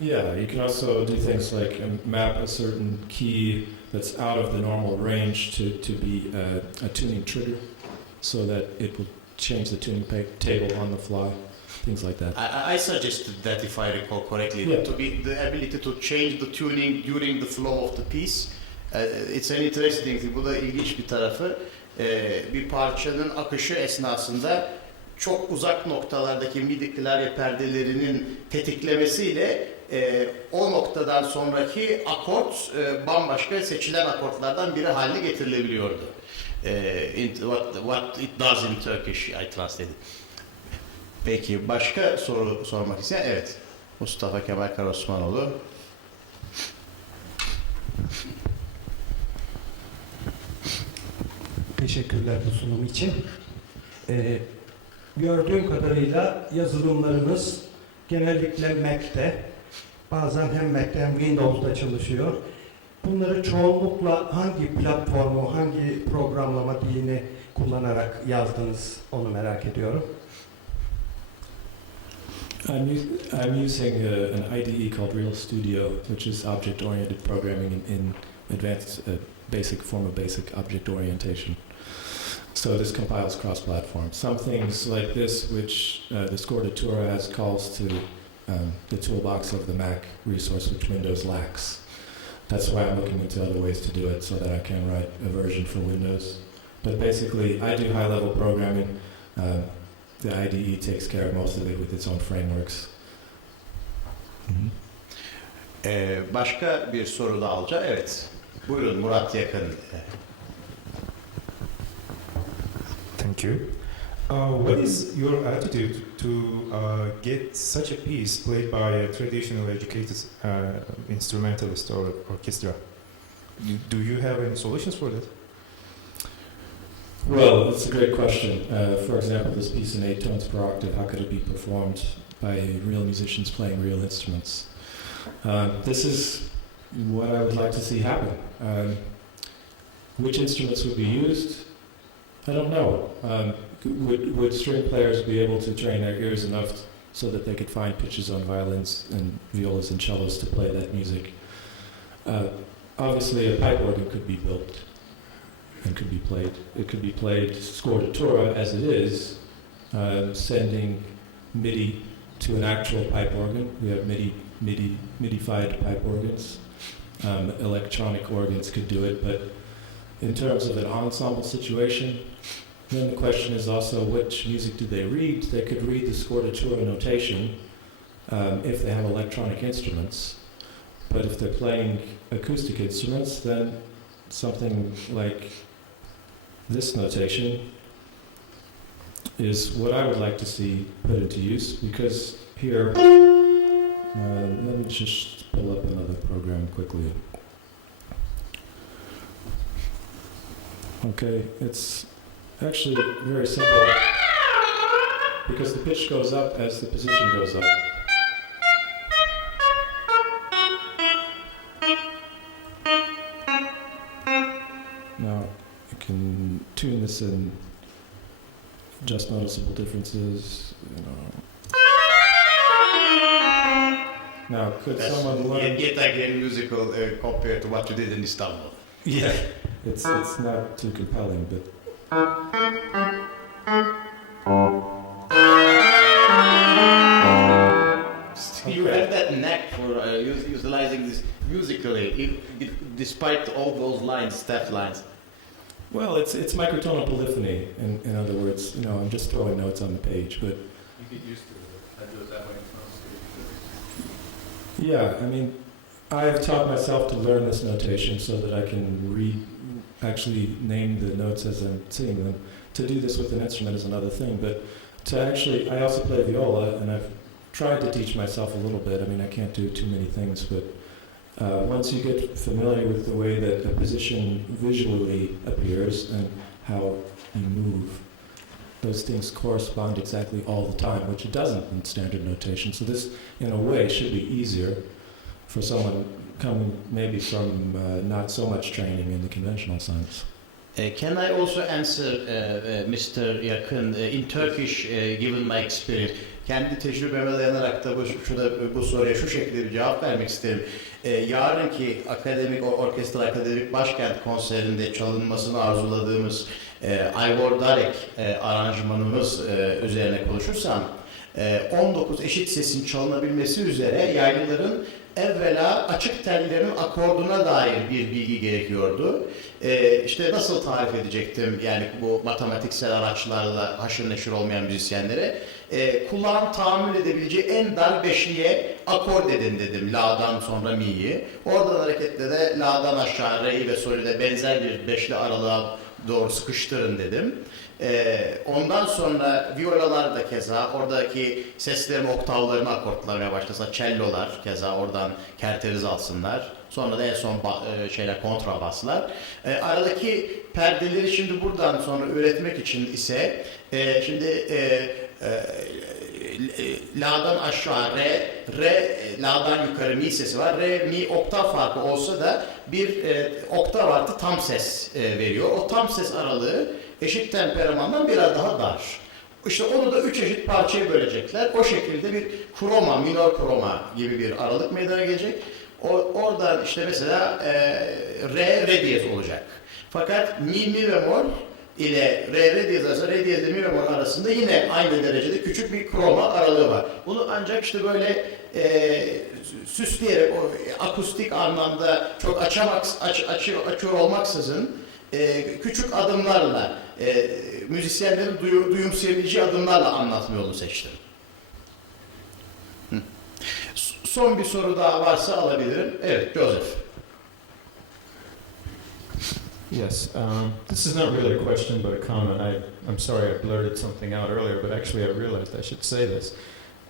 Yeah, you can also do things like map a certain key that's out of the normal range to be a tuning trigger, so that it will change the tuning table on the fly. Things like that. I suggested that, if I recall correctly, to be the ability to change the tuning during the flow of the piece. It's an interesting thing. Bu da ilginç bir tarafı. Bir parçanın akışı esnasında çok uzak noktalardaki midi klavye perdelerinin tetiklemesiyle o noktadan sonraki akort bambaşka seçilen akortlardan biri haline getirilebiliyordu. What it does in Turkish, I translated. Peki başka soru sormak isteyen? Evet. Mustafa Kemal Karosmanoğlu. teşekkürler bu sunum için. Gördüğüm kadarıyla yazılımlarınız genellikle Mac'te, bazen hem Mac'te hem Windows'da çalışıyor. Bunları çoğunlukla hangi platformu, hangi programlama dilini kullanarak yazdınız, onu merak ediyorum. I'm using an IDE called Real Studio, which is object-oriented programming in advanced basic form of basic object orientation. So this compiles cross-platform. Some things like this, which the Scordatura has, calls to the toolbox of the Mac resource, which Windows lacks. That's why I'm looking into other ways to do it, so that I can write a version for Windows. But basically, I do high-level programming. The IDE takes care of most of it with its own frameworks. Başka bir soru da alacağım. Evet. Buyurun Murat Yakın. Thank you. What is your attitude to get such a piece played by a traditional educated instrumentalist or orchestra? Do you have any solutions for that? Well, that's a great question. For example, this piece in 8 tones per octave, how could it be performed by real musicians playing real instruments? This is what I would like to see happen. Which instruments would be used? I don't know. Would string players be able to train their ears enough so that they could find pitches on violins and violas and cellos to play that music? Obviously, a pipe organ could be built and could be played. It could be played Scordatura as it is, sending MIDI to an actual pipe organ. We have MIDI-fied pipe organs. Electronic organs could do it, but in terms of an ensemble situation, then the question is also which music do they read? They could read the Scordatura notation if they have electronic instruments, but if they're playing acoustic instruments, then something like this notation is what I would like to see put into use, because here, let me just pull up another program quickly. Okay, it's actually very simple, because the pitch goes up as the position goes up. Now, you can tune this in just noticeable differences, you know. Now, could someone learn... Yet again musical compared to what you did in Istanbul. Yeah, it's not too compelling, but... You have that knack for utilizing this musically, despite all those lines, staff lines. Well, it's microtonal polyphony, in other words. You know, I'm just throwing notes on the page, but... You get used to it. I do it that way. Yeah, I mean, I've taught myself to learn this notation so that I can actually name the notes as I'm singing them. To do this with an instrument is another thing, but to actually, I also play viola, and I've tried to teach myself a little bit. I mean, I can't do too many things, but once you get familiar with the way that a position visually appears and how you move, those things correspond exactly all the time, which it doesn't in standard notation. So this, in a way, should be easier for someone coming maybe from not so much training in the conventional sense. Can I also answer Mr. Yakın in Turkish, given my experience? Kendi tecrübeme dayanarak da bu soruya şu şekilde bir cevap vermek isterim. Yarınki orkestra akademik Başkent konserinde çalınmasını arzuladığımız Ivor Darek aranjmanımız üzerine konuşursam 19 eşit sesin çalınabilmesi üzere yaylıların evvela açık tellerin akorduna dair bir bilgi gerekiyordu. İşte nasıl tarif edecektim yani bu matematiksel araçlarla haşır neşir olmayan müzisyenlere kulağın tahammül edebileceği en dar beşliğe akord edin dedim. La'dan sonra mi'yi. Oradan hareketle de la'dan aşağı re'yi ve sol'ü de benzer bir beşli aralığa doğru sıkıştırın dedim. Ondan sonra viyolalar da keza oradaki seslerin oktavlarını akortlamaya başlasa, cellolar keza oradan kerteriz alsınlar. Sonra da en son kontrabaslar. Aradaki perdeleri şimdi buradan sonra üretmek için ise şimdi la'dan aşağı re, la'dan yukarı mi sesi var. Re, mi oktav farkı olsa da bir oktav artı tam ses veriyor. O tam ses aralığı eşit temperamandan biraz daha dar. İşte onu da 3 eşit parçaya bölecekler. O şekilde bir kroma, minor kroma gibi bir aralık meydana gelecek. Oradan işte mesela re diyez olacak. Fakat mi bemol ile re diyez arasında, re diyez ile mi bemol arasında yine aynı derecede küçük bir kroma aralığı var. Bunu ancak işte böyle süsleyerek, akustik anlamda çok açıyor olmaksızın küçük adımlarla, müzisyenlerin duyumsayabileceği adımlarla anlatma yolunu seçtim. Son bir soru daha varsa alabilirim. Evet, Joseph. Yes, this is not really a question but a comment. I'm sorry I blurted something out earlier, but actually I realized I should say this.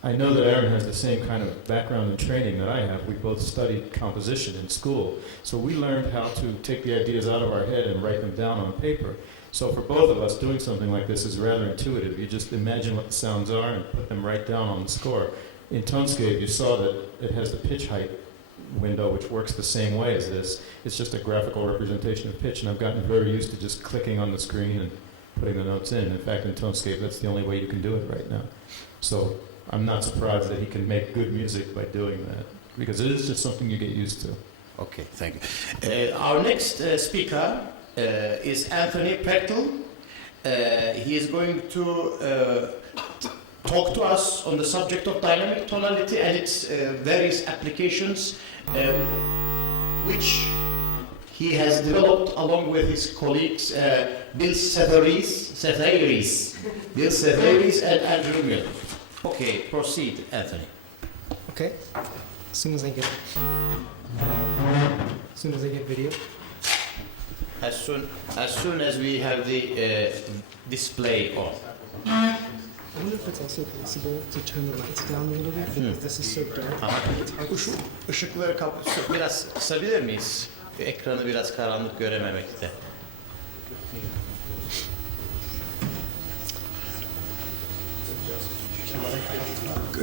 I know that Aaron has the same kind of background and training that I have. We both studied composition in school, so we learned how to take the ideas out of our head and write them down on paper. So for both of us, doing something like this is rather intuitive. You just imagine what the sounds are and put them right down on the score. In Tonescape, you saw that it has the pitch height window, which works the same way as this. It's just a graphical representation of pitch, and I've gotten very used to just clicking on the screen and putting the notes in. In fact, in Tonescape, that's the only way you can do it right now. So I'm not surprised that he can make good music by doing that, because it is just something you get used to. Okay, thank you. Our next speaker is Anthony Prechtl. He is going to talk to us on the subject of dynamic tonality and its various applications, which he has developed along with his colleagues Bill Setheris and Andrew Miller. Okay, proceed, Anthony. Okay. As soon as I get video. As soon as we have the display on. I wonder if it's also possible to turn the lights down a little bit because this is so dark. It's hard to see. Işıkları biraz kısabilir miyiz? Ekranı biraz karanlık görememekte.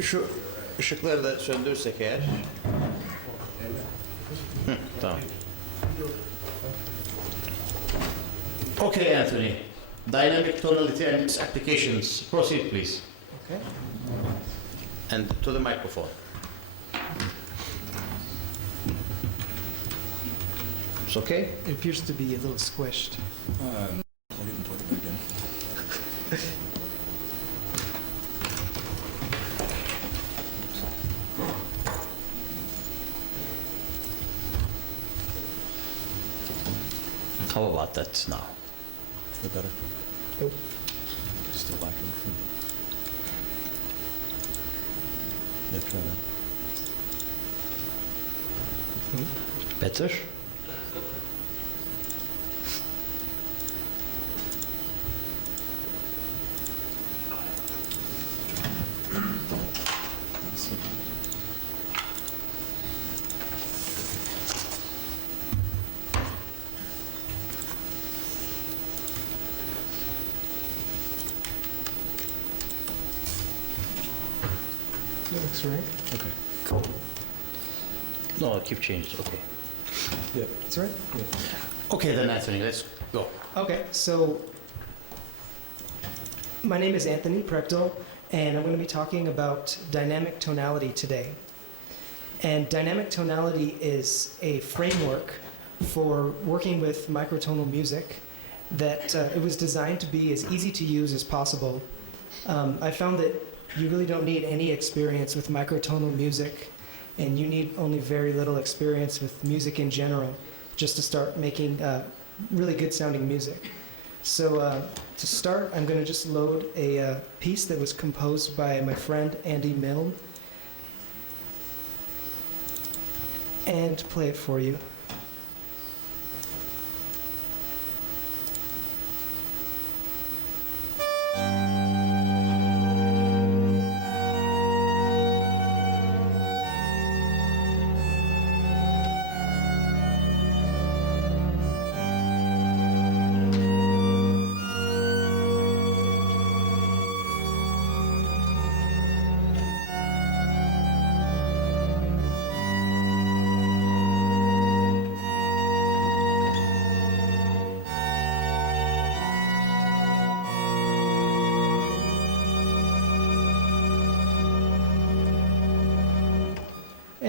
Şu ışıkları da söndürürsek eğer. Tamam. Okay, Anthony. Dynamic tonality and its applications. Proceed, please. Okay. And to the microphone. It's okay? It appears to be a little squished. How about that now? The better. Nope. Still lacking. Yeah, try that. Better? That looks right. Okay. Cool. No, keep changed. Okay. Yeah. That's right. Okay, then Anthony, let's go. Okay, so my name is Anthony Prechtl, and I'm going to be talking about dynamic tonality today. And dynamic tonality is a framework for working with microtonal music that it was designed to be as easy to use as possible. I found that you really don't need any experience with microtonal music, and you need only very little experience with music in general just to start making really good sounding music. So to start, I'm going to just load a piece that was composed by my friend Andy MELM and play it for you.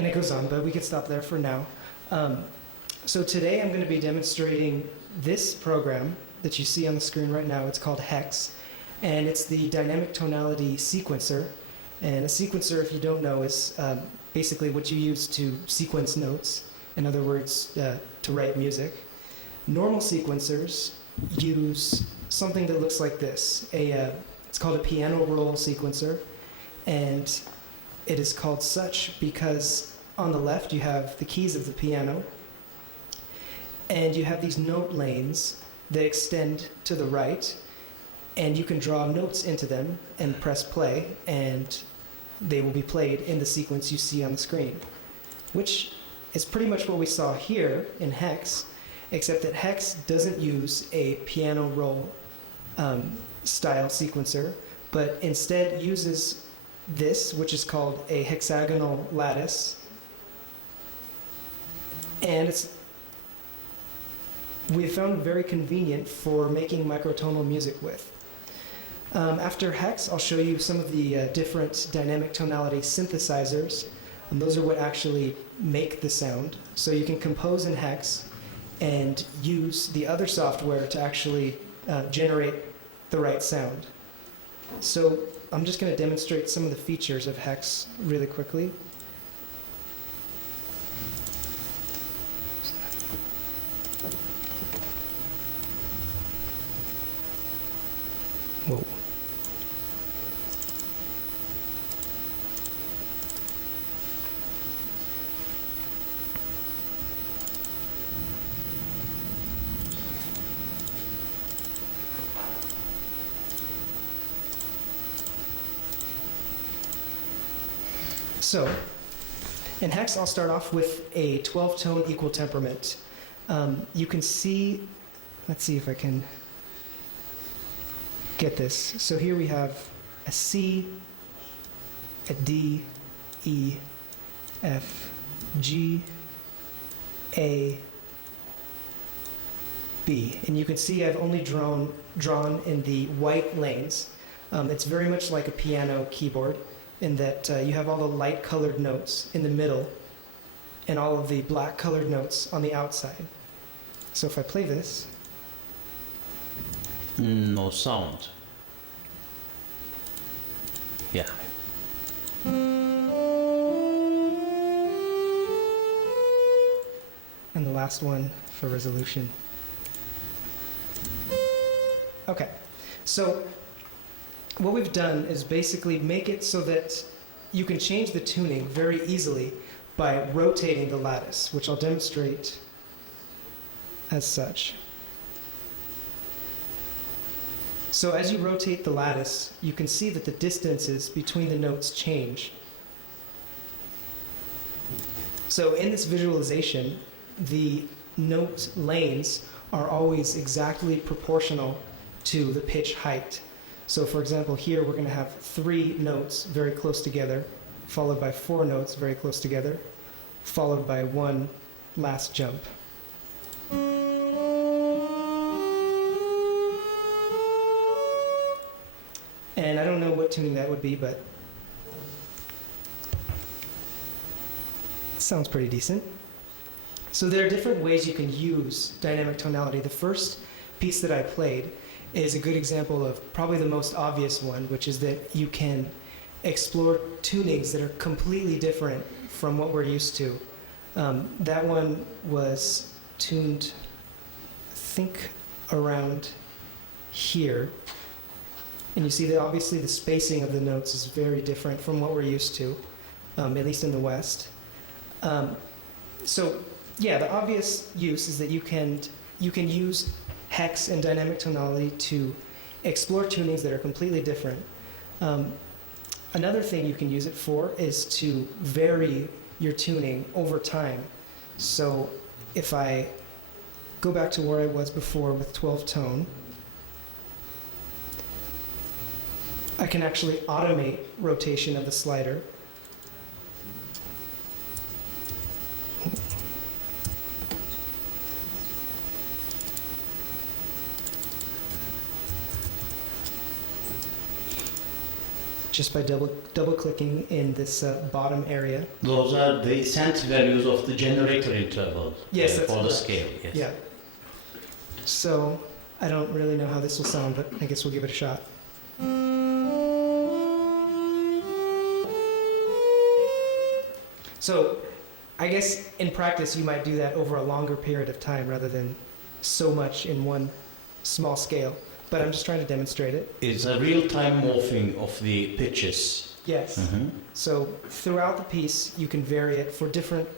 and it goes on, but we could stop there for now. So today I'm going to be demonstrating this program that you see on the screen right now. It's called Hex, and it's the dynamic tonality sequencer. And a sequencer, if you don't know, is basically what you use to sequence notes. In other words, to write music. Normal sequencers use something that looks like this. It's called a piano roll sequencer, and it is called such because on the left you have the keys of the piano, and you have these note lanes that extend to the right, and you can draw notes into them and press play, and they will be played in the sequence you see on the screen, which is pretty much what we saw here in Hex, except that Hex doesn't use a piano roll style sequencer, but instead uses this, which is called a hexagonal lattice, and we found it very convenient for making microtonal music with. After Hex, I'll show you some of the different dynamic tonality synthesizers, and those are what actually make the sound. So you can compose in Hex and use the other software to actually generate the right sound. So I'm just going to demonstrate some of the features of Hex really quickly. Whoa. So, in Hex, I'll start off with a 12-tone equal temperament. You can see, let's see if I can get this. So here we have a C, a D, E, F, G, A, B. And you can see I've only drawn in the white lanes. It's very much like a piano keyboard, in that you have all the light colored notes in the middle and all of the black colored notes on the outside. So if I play this, No sound. Yeah. and the last one for resolution. Okay, so what we've done is basically make it so that you can change the tuning very easily by rotating the lattice, which I'll demonstrate as such. So as you rotate the lattice, you can see that the distances between the notes change. So in this visualization, the note lanes are always exactly proportional to the pitch height. So for example, here we're going to have 3 notes very close together, followed by 4 notes very close together, followed by 1 last jump. And I don't know what tuning that would be, but it sounds pretty decent. So there are different ways you can use dynamic tonality. The first piece that I played is a good example of probably the most obvious one, which is that you can explore tunings that are completely different from what we're used to. That one was tuned, I think, around here. And you see that obviously the spacing of the notes is very different from what we're used to, at least in the West. So yeah, the obvious use is that you can use hex and dynamic tonality to explore tunings that are completely different. Another thing you can use it for is to vary your tuning over time. So if I go back to where I was before with 12 tone, I can actually automate rotation of the slider. just by double clicking in this bottom area. Those are the cent values of the generator interval Yes, that's for the correct. scale. Yes. Yeah. So I don't really know how this will sound, but I guess we'll give it a shot. So I guess in practice you might do that over a longer period of time rather than so much in one small scale. But I'm just trying to demonstrate it. It's a real-time morphing of the pitches. Yes. So throughout the piece, you can vary it for different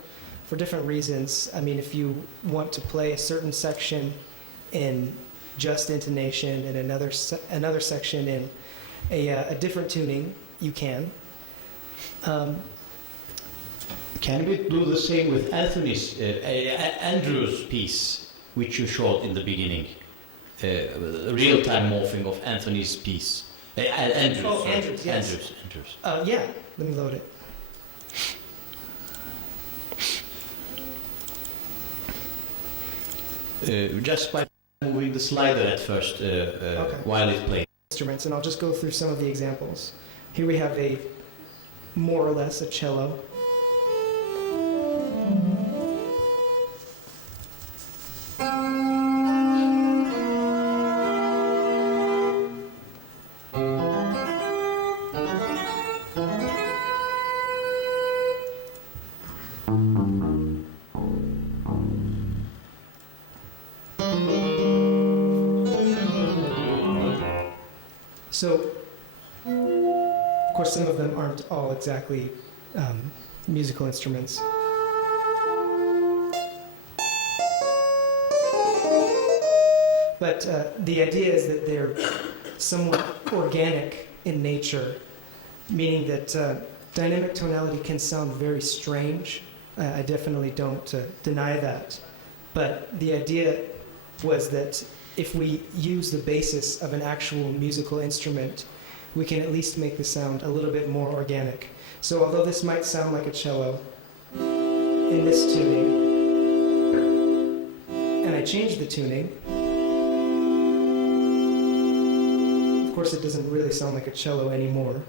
reasons. I mean, if you want to play a certain section in just intonation and another section in a different tuning, you can. Can we do the same with Andrew's piece, which you showed in the beginning? Real-time morphing of Anthony's piece. Andrews. Oh, sorry. Andrews, yes. Andrews. Yeah, let me load it. Just by moving the slider at first while it's playing. Instruments, and I'll just go through some of the examples. Here we have a more or less a cello. So, of course, some of them aren't all exactly musical instruments. But the idea is that they're somewhat organic in nature, meaning that dynamic tonality can sound very strange. I definitely don't deny that. But the idea was that if we use the basis of an actual musical instrument, we can at least make the sound a little bit more organic. So although this might sound like a cello in this tuning, and I change the tuning, of course it doesn't really sound like a cello anymore,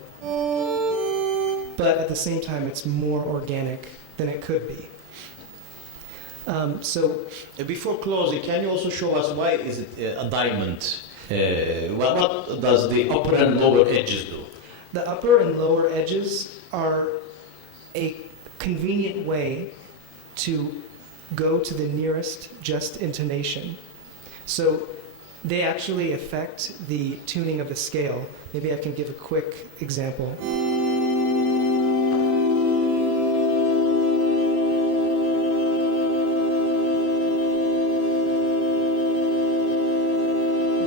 but at the same time it's more organic than it could be. Before closing, can you also show us why is it a diamond? What does the upper and lower edges do? The upper and lower edges are a convenient way to go to the nearest just intonation. So they actually affect the tuning of the scale. Maybe I can give a quick example.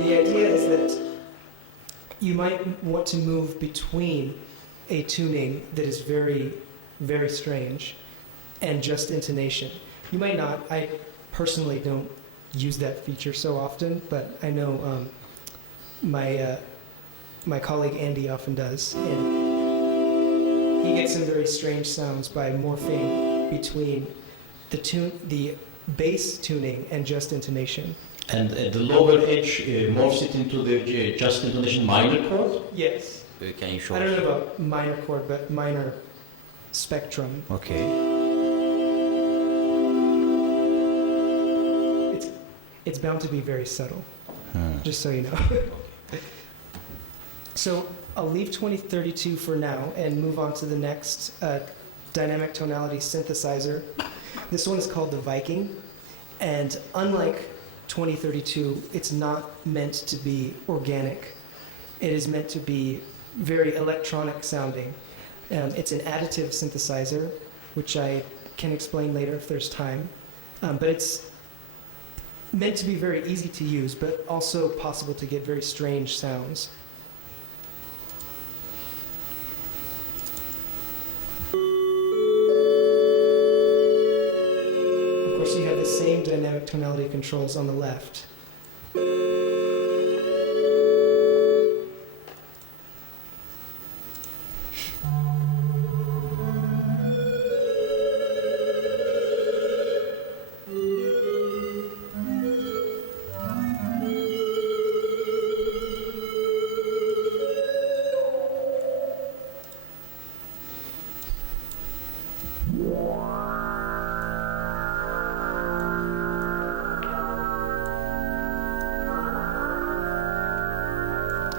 The idea is that you might want to move between a tuning that is very, very strange and just intonation. You might not. I personally don't use that feature so often, but I know my colleague Andy often does, and he gets some very strange sounds by morphing between the bass tuning and just intonation. And the lower edge morphs it into the just intonation minor chord? Yes. Can you show I don't us? know about minor chord, but minor spectrum. Okay. It's bound to be very subtle, just so you know. So I'll leave 2032 for now and move on to the next dynamic tonality synthesizer. This one is called the Viking, and unlike 2032, it's not meant to be organic. It is meant to be very electronic sounding. It's an additive synthesizer, which I can explain later if there's time. But it's meant to be very easy to use, but also possible to get very strange sounds. Of course, you have the same dynamic tonality controls on the left.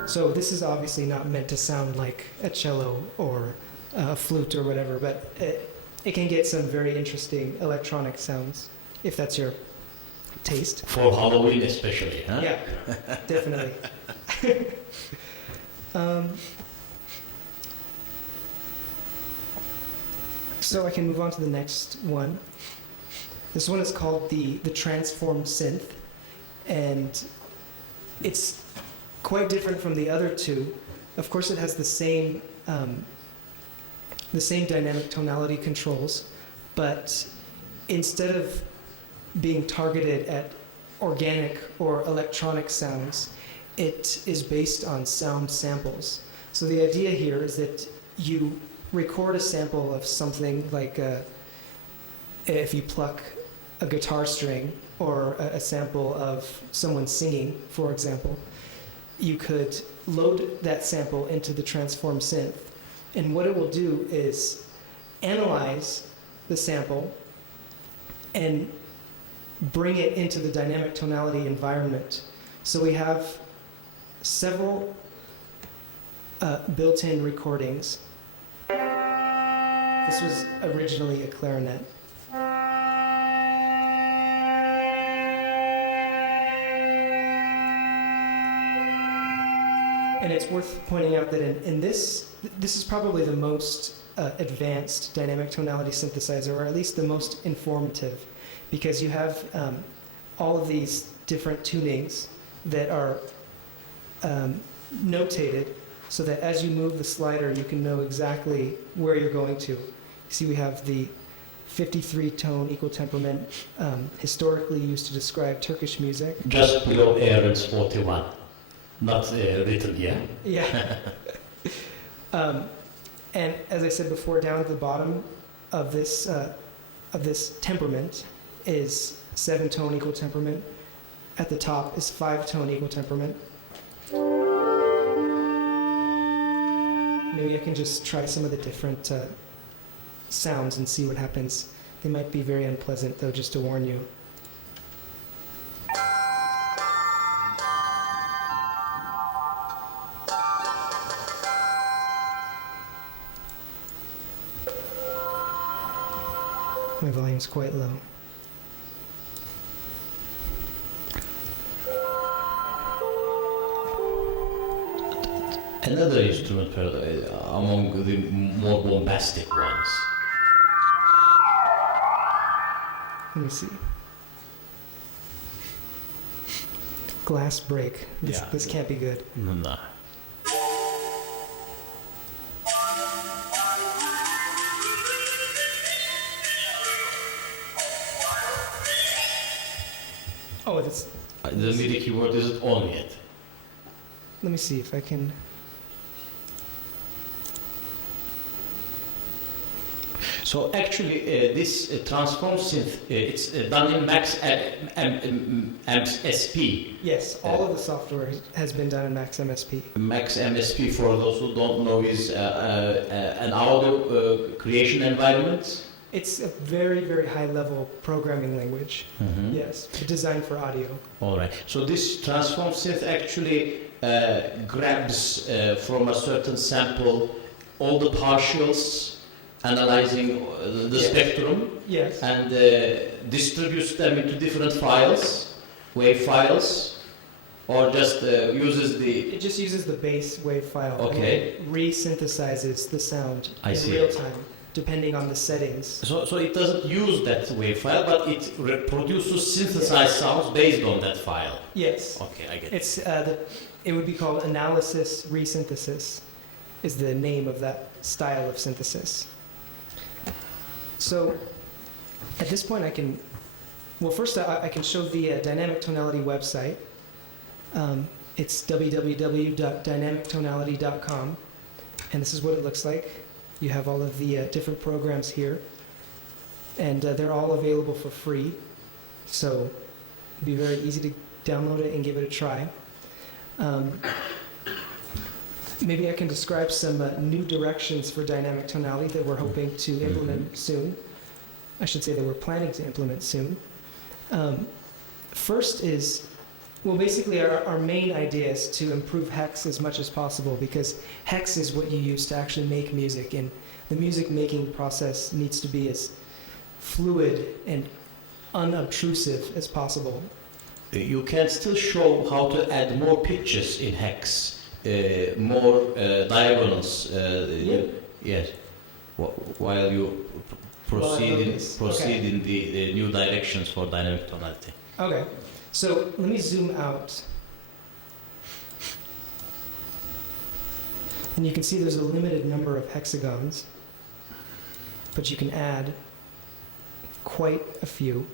So this is obviously not meant to sound like a cello or a flute or whatever, but it can get some very interesting electronic sounds, if that's your taste. For Halloween especially, huh? Yeah, definitely. So I can move on to the next one. This one is called the transform synth, and it's quite different from the other two. Of course, it has the same dynamic tonality controls, but instead of being targeted at organic or electronic sounds, it is based on sound samples. So the idea here is that you record a sample of something like if you pluck a guitar string or a sample of someone singing, for example, you could load that sample into the transform synth, and what it will do is analyze the sample and bring it into the dynamic tonality environment. So we have several built-in recordings. This was originally a clarinet. And it's worth pointing out that in this is probably the most advanced dynamic tonality synthesizer, or at least the most informative, because you have all of these different tunings that are notated so that as you move the slider, you can know exactly where you're going to. You see, we have the 53-tone equal temperament, historically used to describe Turkish music. Just below Aaron's 41, not written here. Yeah. And as I said before, down at the bottom of this temperament is 7-tone equal temperament. At the top is 5-tone equal temperament. Maybe I can just try some of the different sounds and see what happens. They might be very unpleasant, though, just to warn you. My volume's quite low. Another instrument among the more bombastic ones. Let me see. Glass break. This can't be good. No. Oh, it's. The MIDI keyboard isn't on yet. Let me see if I can. So actually, this transform synth, it's done in Max MSP. Yes, all of the software has been done in Max MSP. Max MSP, for those who don't know, is an audio creation environment. It's a very, very high-level programming language. Mm-hmm. Yes, designed for audio. All right. So this transform synth actually grabs from a certain sample all the partials, analyzing the spectrum, Yes. and distributes them into different files, wave files, or just uses the... It just uses the base wave file. Okay. And it re-synthesizes the sound I in see. real time, depending on the settings. So it doesn't use that wave file, but it reproduces synthesized sounds based on that file. Yes. Okay, I get it. It's it would be called analysis resynthesis, is the name of that style of synthesis. So at this point I can, well first I can show the Dynamic Tonality website. It's www.dynamictonality.com, and this is what it looks like. You have all of the different programs here, and they're all available for free, so it'd be very easy to download it and give it a try. Maybe I can describe some new directions for dynamic tonality that we're hoping to implement soon. I should say that we're planning to implement soon. First is Well, basically, our main idea is to improve hex as much as possible because hex is what you use to actually make music, and the music making process needs to be as fluid and unobtrusive as possible. You can still show how to add more pitches in hex, more diagonals. Yes, while you proceed in the new directions for dynamic tonality. Okay, so let me zoom out. And you can see there's a limited number of hexagons, but you can add quite a few.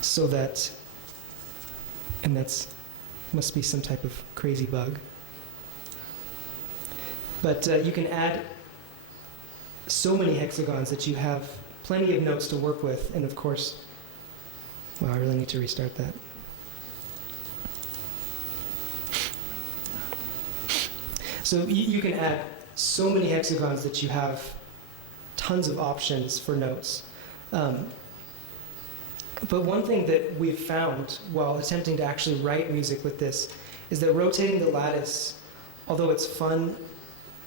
So that, and that's, must be some type of crazy bug. But you can add so many hexagons that you have plenty of notes to work with, and of course, wow, I really need to restart that. So you can add so many hexagons that you have tons of options for notes. But one thing that we've found while attempting to actually write music with this is that rotating the lattice, although it's fun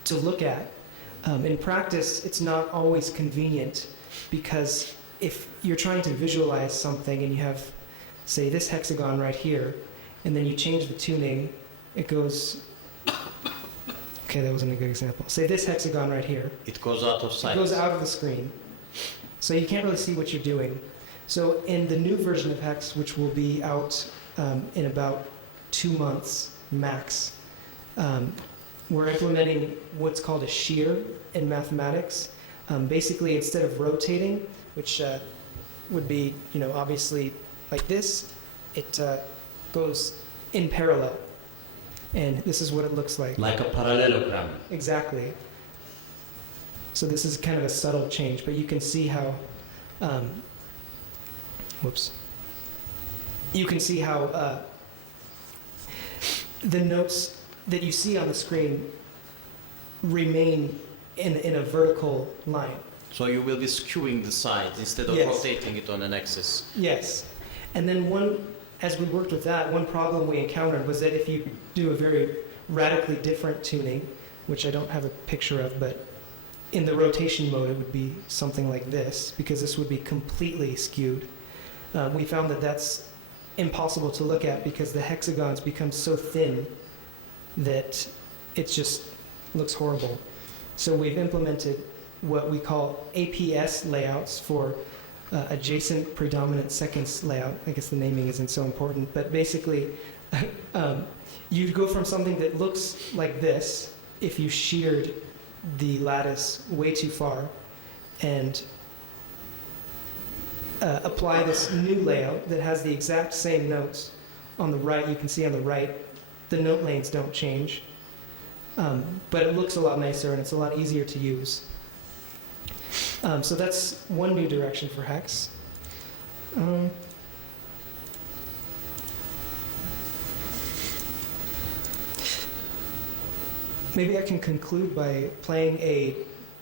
to look at, in practice it's not always convenient, because if you're trying to visualize something and you have, say, this hexagon right here, and then you change the tuning, it goes, okay, that wasn't a good example. Say this hexagon right here. It goes out of sight. It goes out of the screen. So you can't really see what you're doing. So in the new version of Hex, which will be out in about 2 months max, we're implementing what's called a shear in mathematics. Basically, instead of rotating, which would be, obviously like this, it goes in parallel. And this is what it looks like. Like a parallelogram. Exactly. So this is kind of a subtle change, but you can see how, you can see how the notes that you see on the screen remain in a vertical line. So you will be skewing the sides instead of Yes. rotating it on an axis. Yes. And then as we worked with that, one problem we encountered was that if you do a very radically different tuning, which I don't have a picture of, but in the rotation mode it would be something like this, because this would be completely skewed. We found that that's impossible to look at because the hexagons become so thin that it just looks horrible. So we've implemented what we call APS layouts for adjacent predominant seconds layout. I guess the naming isn't so important, but basically you'd go from something that looks like this if you sheared the lattice way too far and apply this new layout that has the exact same notes on the right. You can see on the right the note lanes don't change, but it looks a lot nicer and it's a lot easier to use. So that's one new direction for Hex. Maybe I can conclude by playing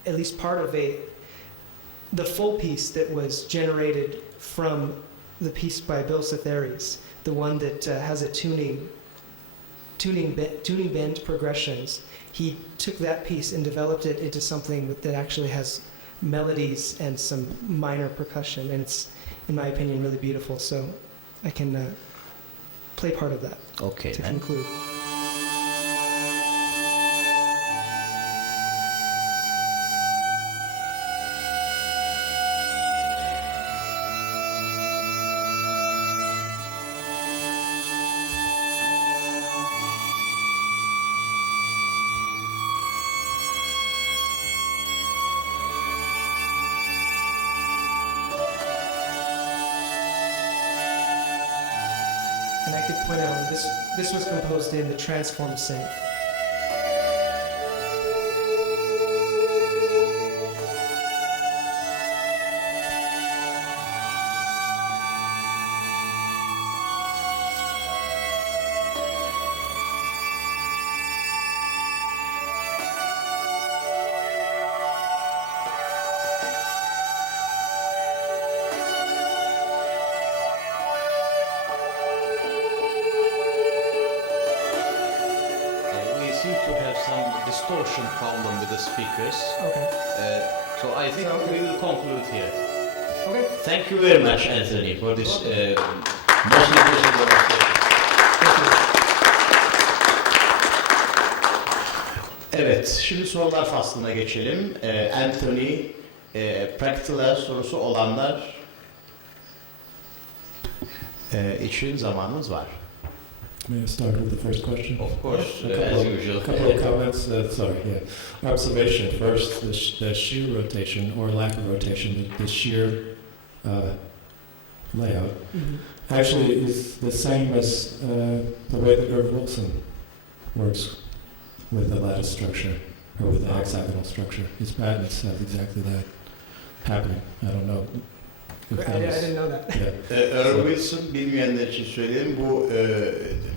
at least part of the full piece that was generated from the piece by Bill Cetheres, the one that has a tuning bend progressions. He took that piece and developed it into something that actually has melodies and some minor percussion, and it's, in my opinion, really beautiful. So I can play part of that Okay, to then. conclude. And I could point out this was composed in the transform synth. seem to have some distortion problem with the speakers. Okay. So I think So- we will conclude here. Okay. Thank you very much, Anthony, for this most impressive demonstration. Thank you. Evet, şimdi sorular faslına geçelim. Anthony, Prechtl'e sorusu olanlar için zamanımız var. May I start with the first question? Of course, A as usual. couple of comments. Sorry, yeah. Observation first: the shear rotation or lack of rotation, the shear layout, actually is the same as the way that Irv Wilson works with the lattice structure or with the hexagonal structure. His patents have exactly that happening. I don't know. If that I is- didn't know that. yeah. Irv Wilson, bilmeyenler için söyleyeyim, bu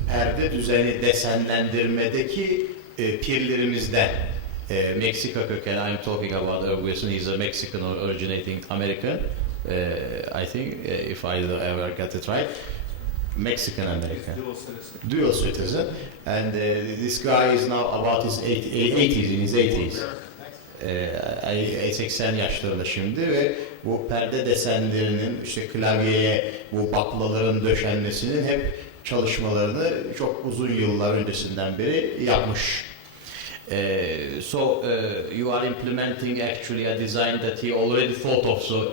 perde düzeni desenlendirmedeki pirlerimizden. Meksika kökenli, I'm talking about Irv Wilson, he's a Mexican or originating American, I think, if I ever got it right. Mexican American. Dual citizen. And this guy is now about his 80s, in his 80s. 80 yaşlarında şimdi ve bu perde desenlerinin işte klavyeye bu baklaların döşenmesinin hep çalışmalarını çok uzun yıllar öncesinden beri yapmış. So you are implementing actually a design that he already thought of. So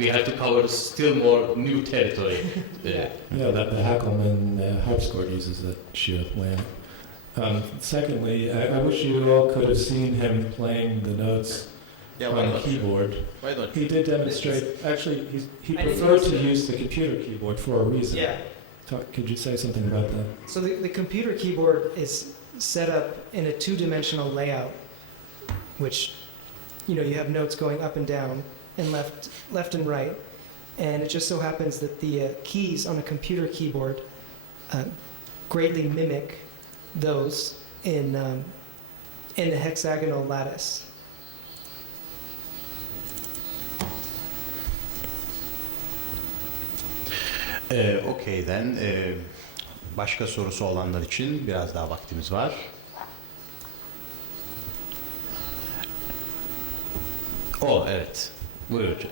we have to cover still more new territory. Yeah, that the Hackelman harpsichord uses that shear layout. Secondly, I wish you all could have seen him playing the notes Yeah, on a keyboard. Why not? He did demonstrate. Actually, he I didn't preferred use to the- use the computer keyboard for a reason. Yeah. Could you say something about that? So the computer keyboard is set up in a two-dimensional layout, which, you know, you have notes going up and down and left and right, and it just so happens that the keys on a computer keyboard greatly mimic those in the hexagonal lattice. Okay then. Başka sorusu olanlar için biraz daha vaktimiz var. Evet. Buyur hocam.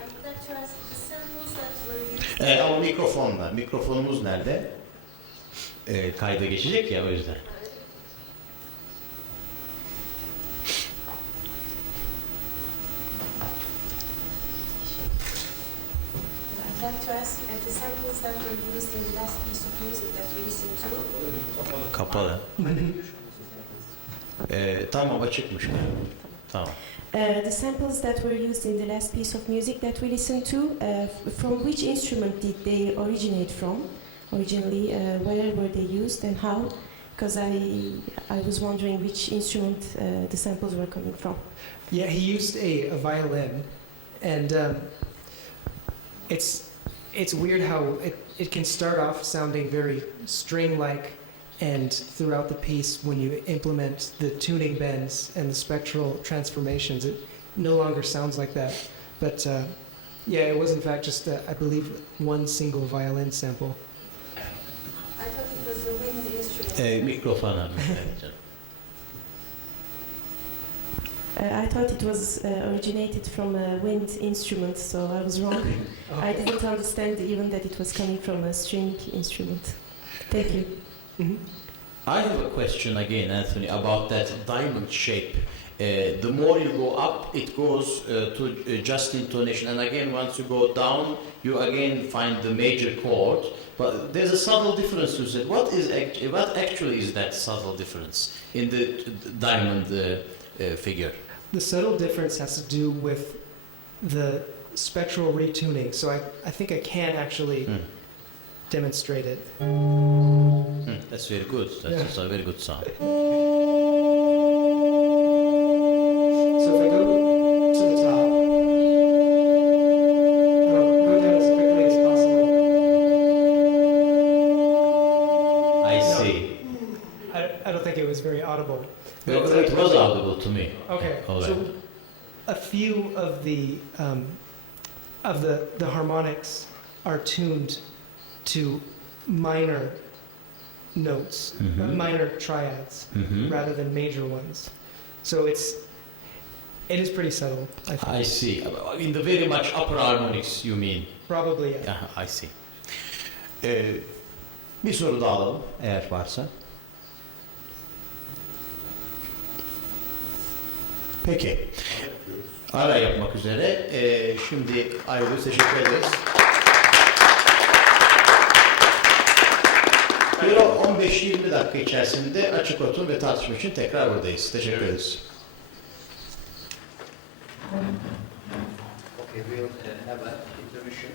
Ama mikrofonla. Mikrofonumuz nerede? Kayda geçecek ya, o yüzden. I'd like to ask, the samples that were used in the last piece of music that we listened to, Kapalı. Tamam, açıkmış. Tamam. the samples that were used in the last piece of music that we listened to, from which instrument did they originate from? Originally, where were they used and how? Because I was wondering which instrument the samples were coming from. Yeah, he used a violin, and it's weird how it can start off sounding very string-like, and throughout the piece, when you implement the tuning bends and the spectral transformations, it no longer sounds like that. But yeah, it was in fact just, I believe, one single violin sample. I thought it was the wind instrument. Mikrofona. I thought it was originated from a wind instrument, so I was wrong. I didn't understand even that it was coming from a string instrument. Thank you. Mhm. I have a question again, Anthony, about that diamond shape. The more you go up, it goes to just intonation, and again, once you go down, you again find the major chord. But there's a subtle difference to it. What actually is that subtle difference in the diamond figure? The subtle difference has to do with the spectral retuning, so I think I can actually demonstrate it. That's very good. That's a very good sound. So if I go to the top, I'll go down as quickly as possible. I No. see. I don't think it was very audible. Well, it was audible to me. Okay, All right. so a few of the harmonics are tuned to minor notes, Mhm. minor triads, Mhm. rather than major ones. So it is pretty subtle, I think. I see. In the very much upper harmonics you mean? Probably, yeah. Aha, I see. Bir soru daha alalım eğer varsa. Peki. Ara yapmak üzere. Şimdi ayrılıyoruz. Teşekkür ederiz. Bir 15-20 dakika içerisinde açık oturum ve tartışma için tekrar buradayız. Teşekkür ederiz. Okay, we'll have a intermission.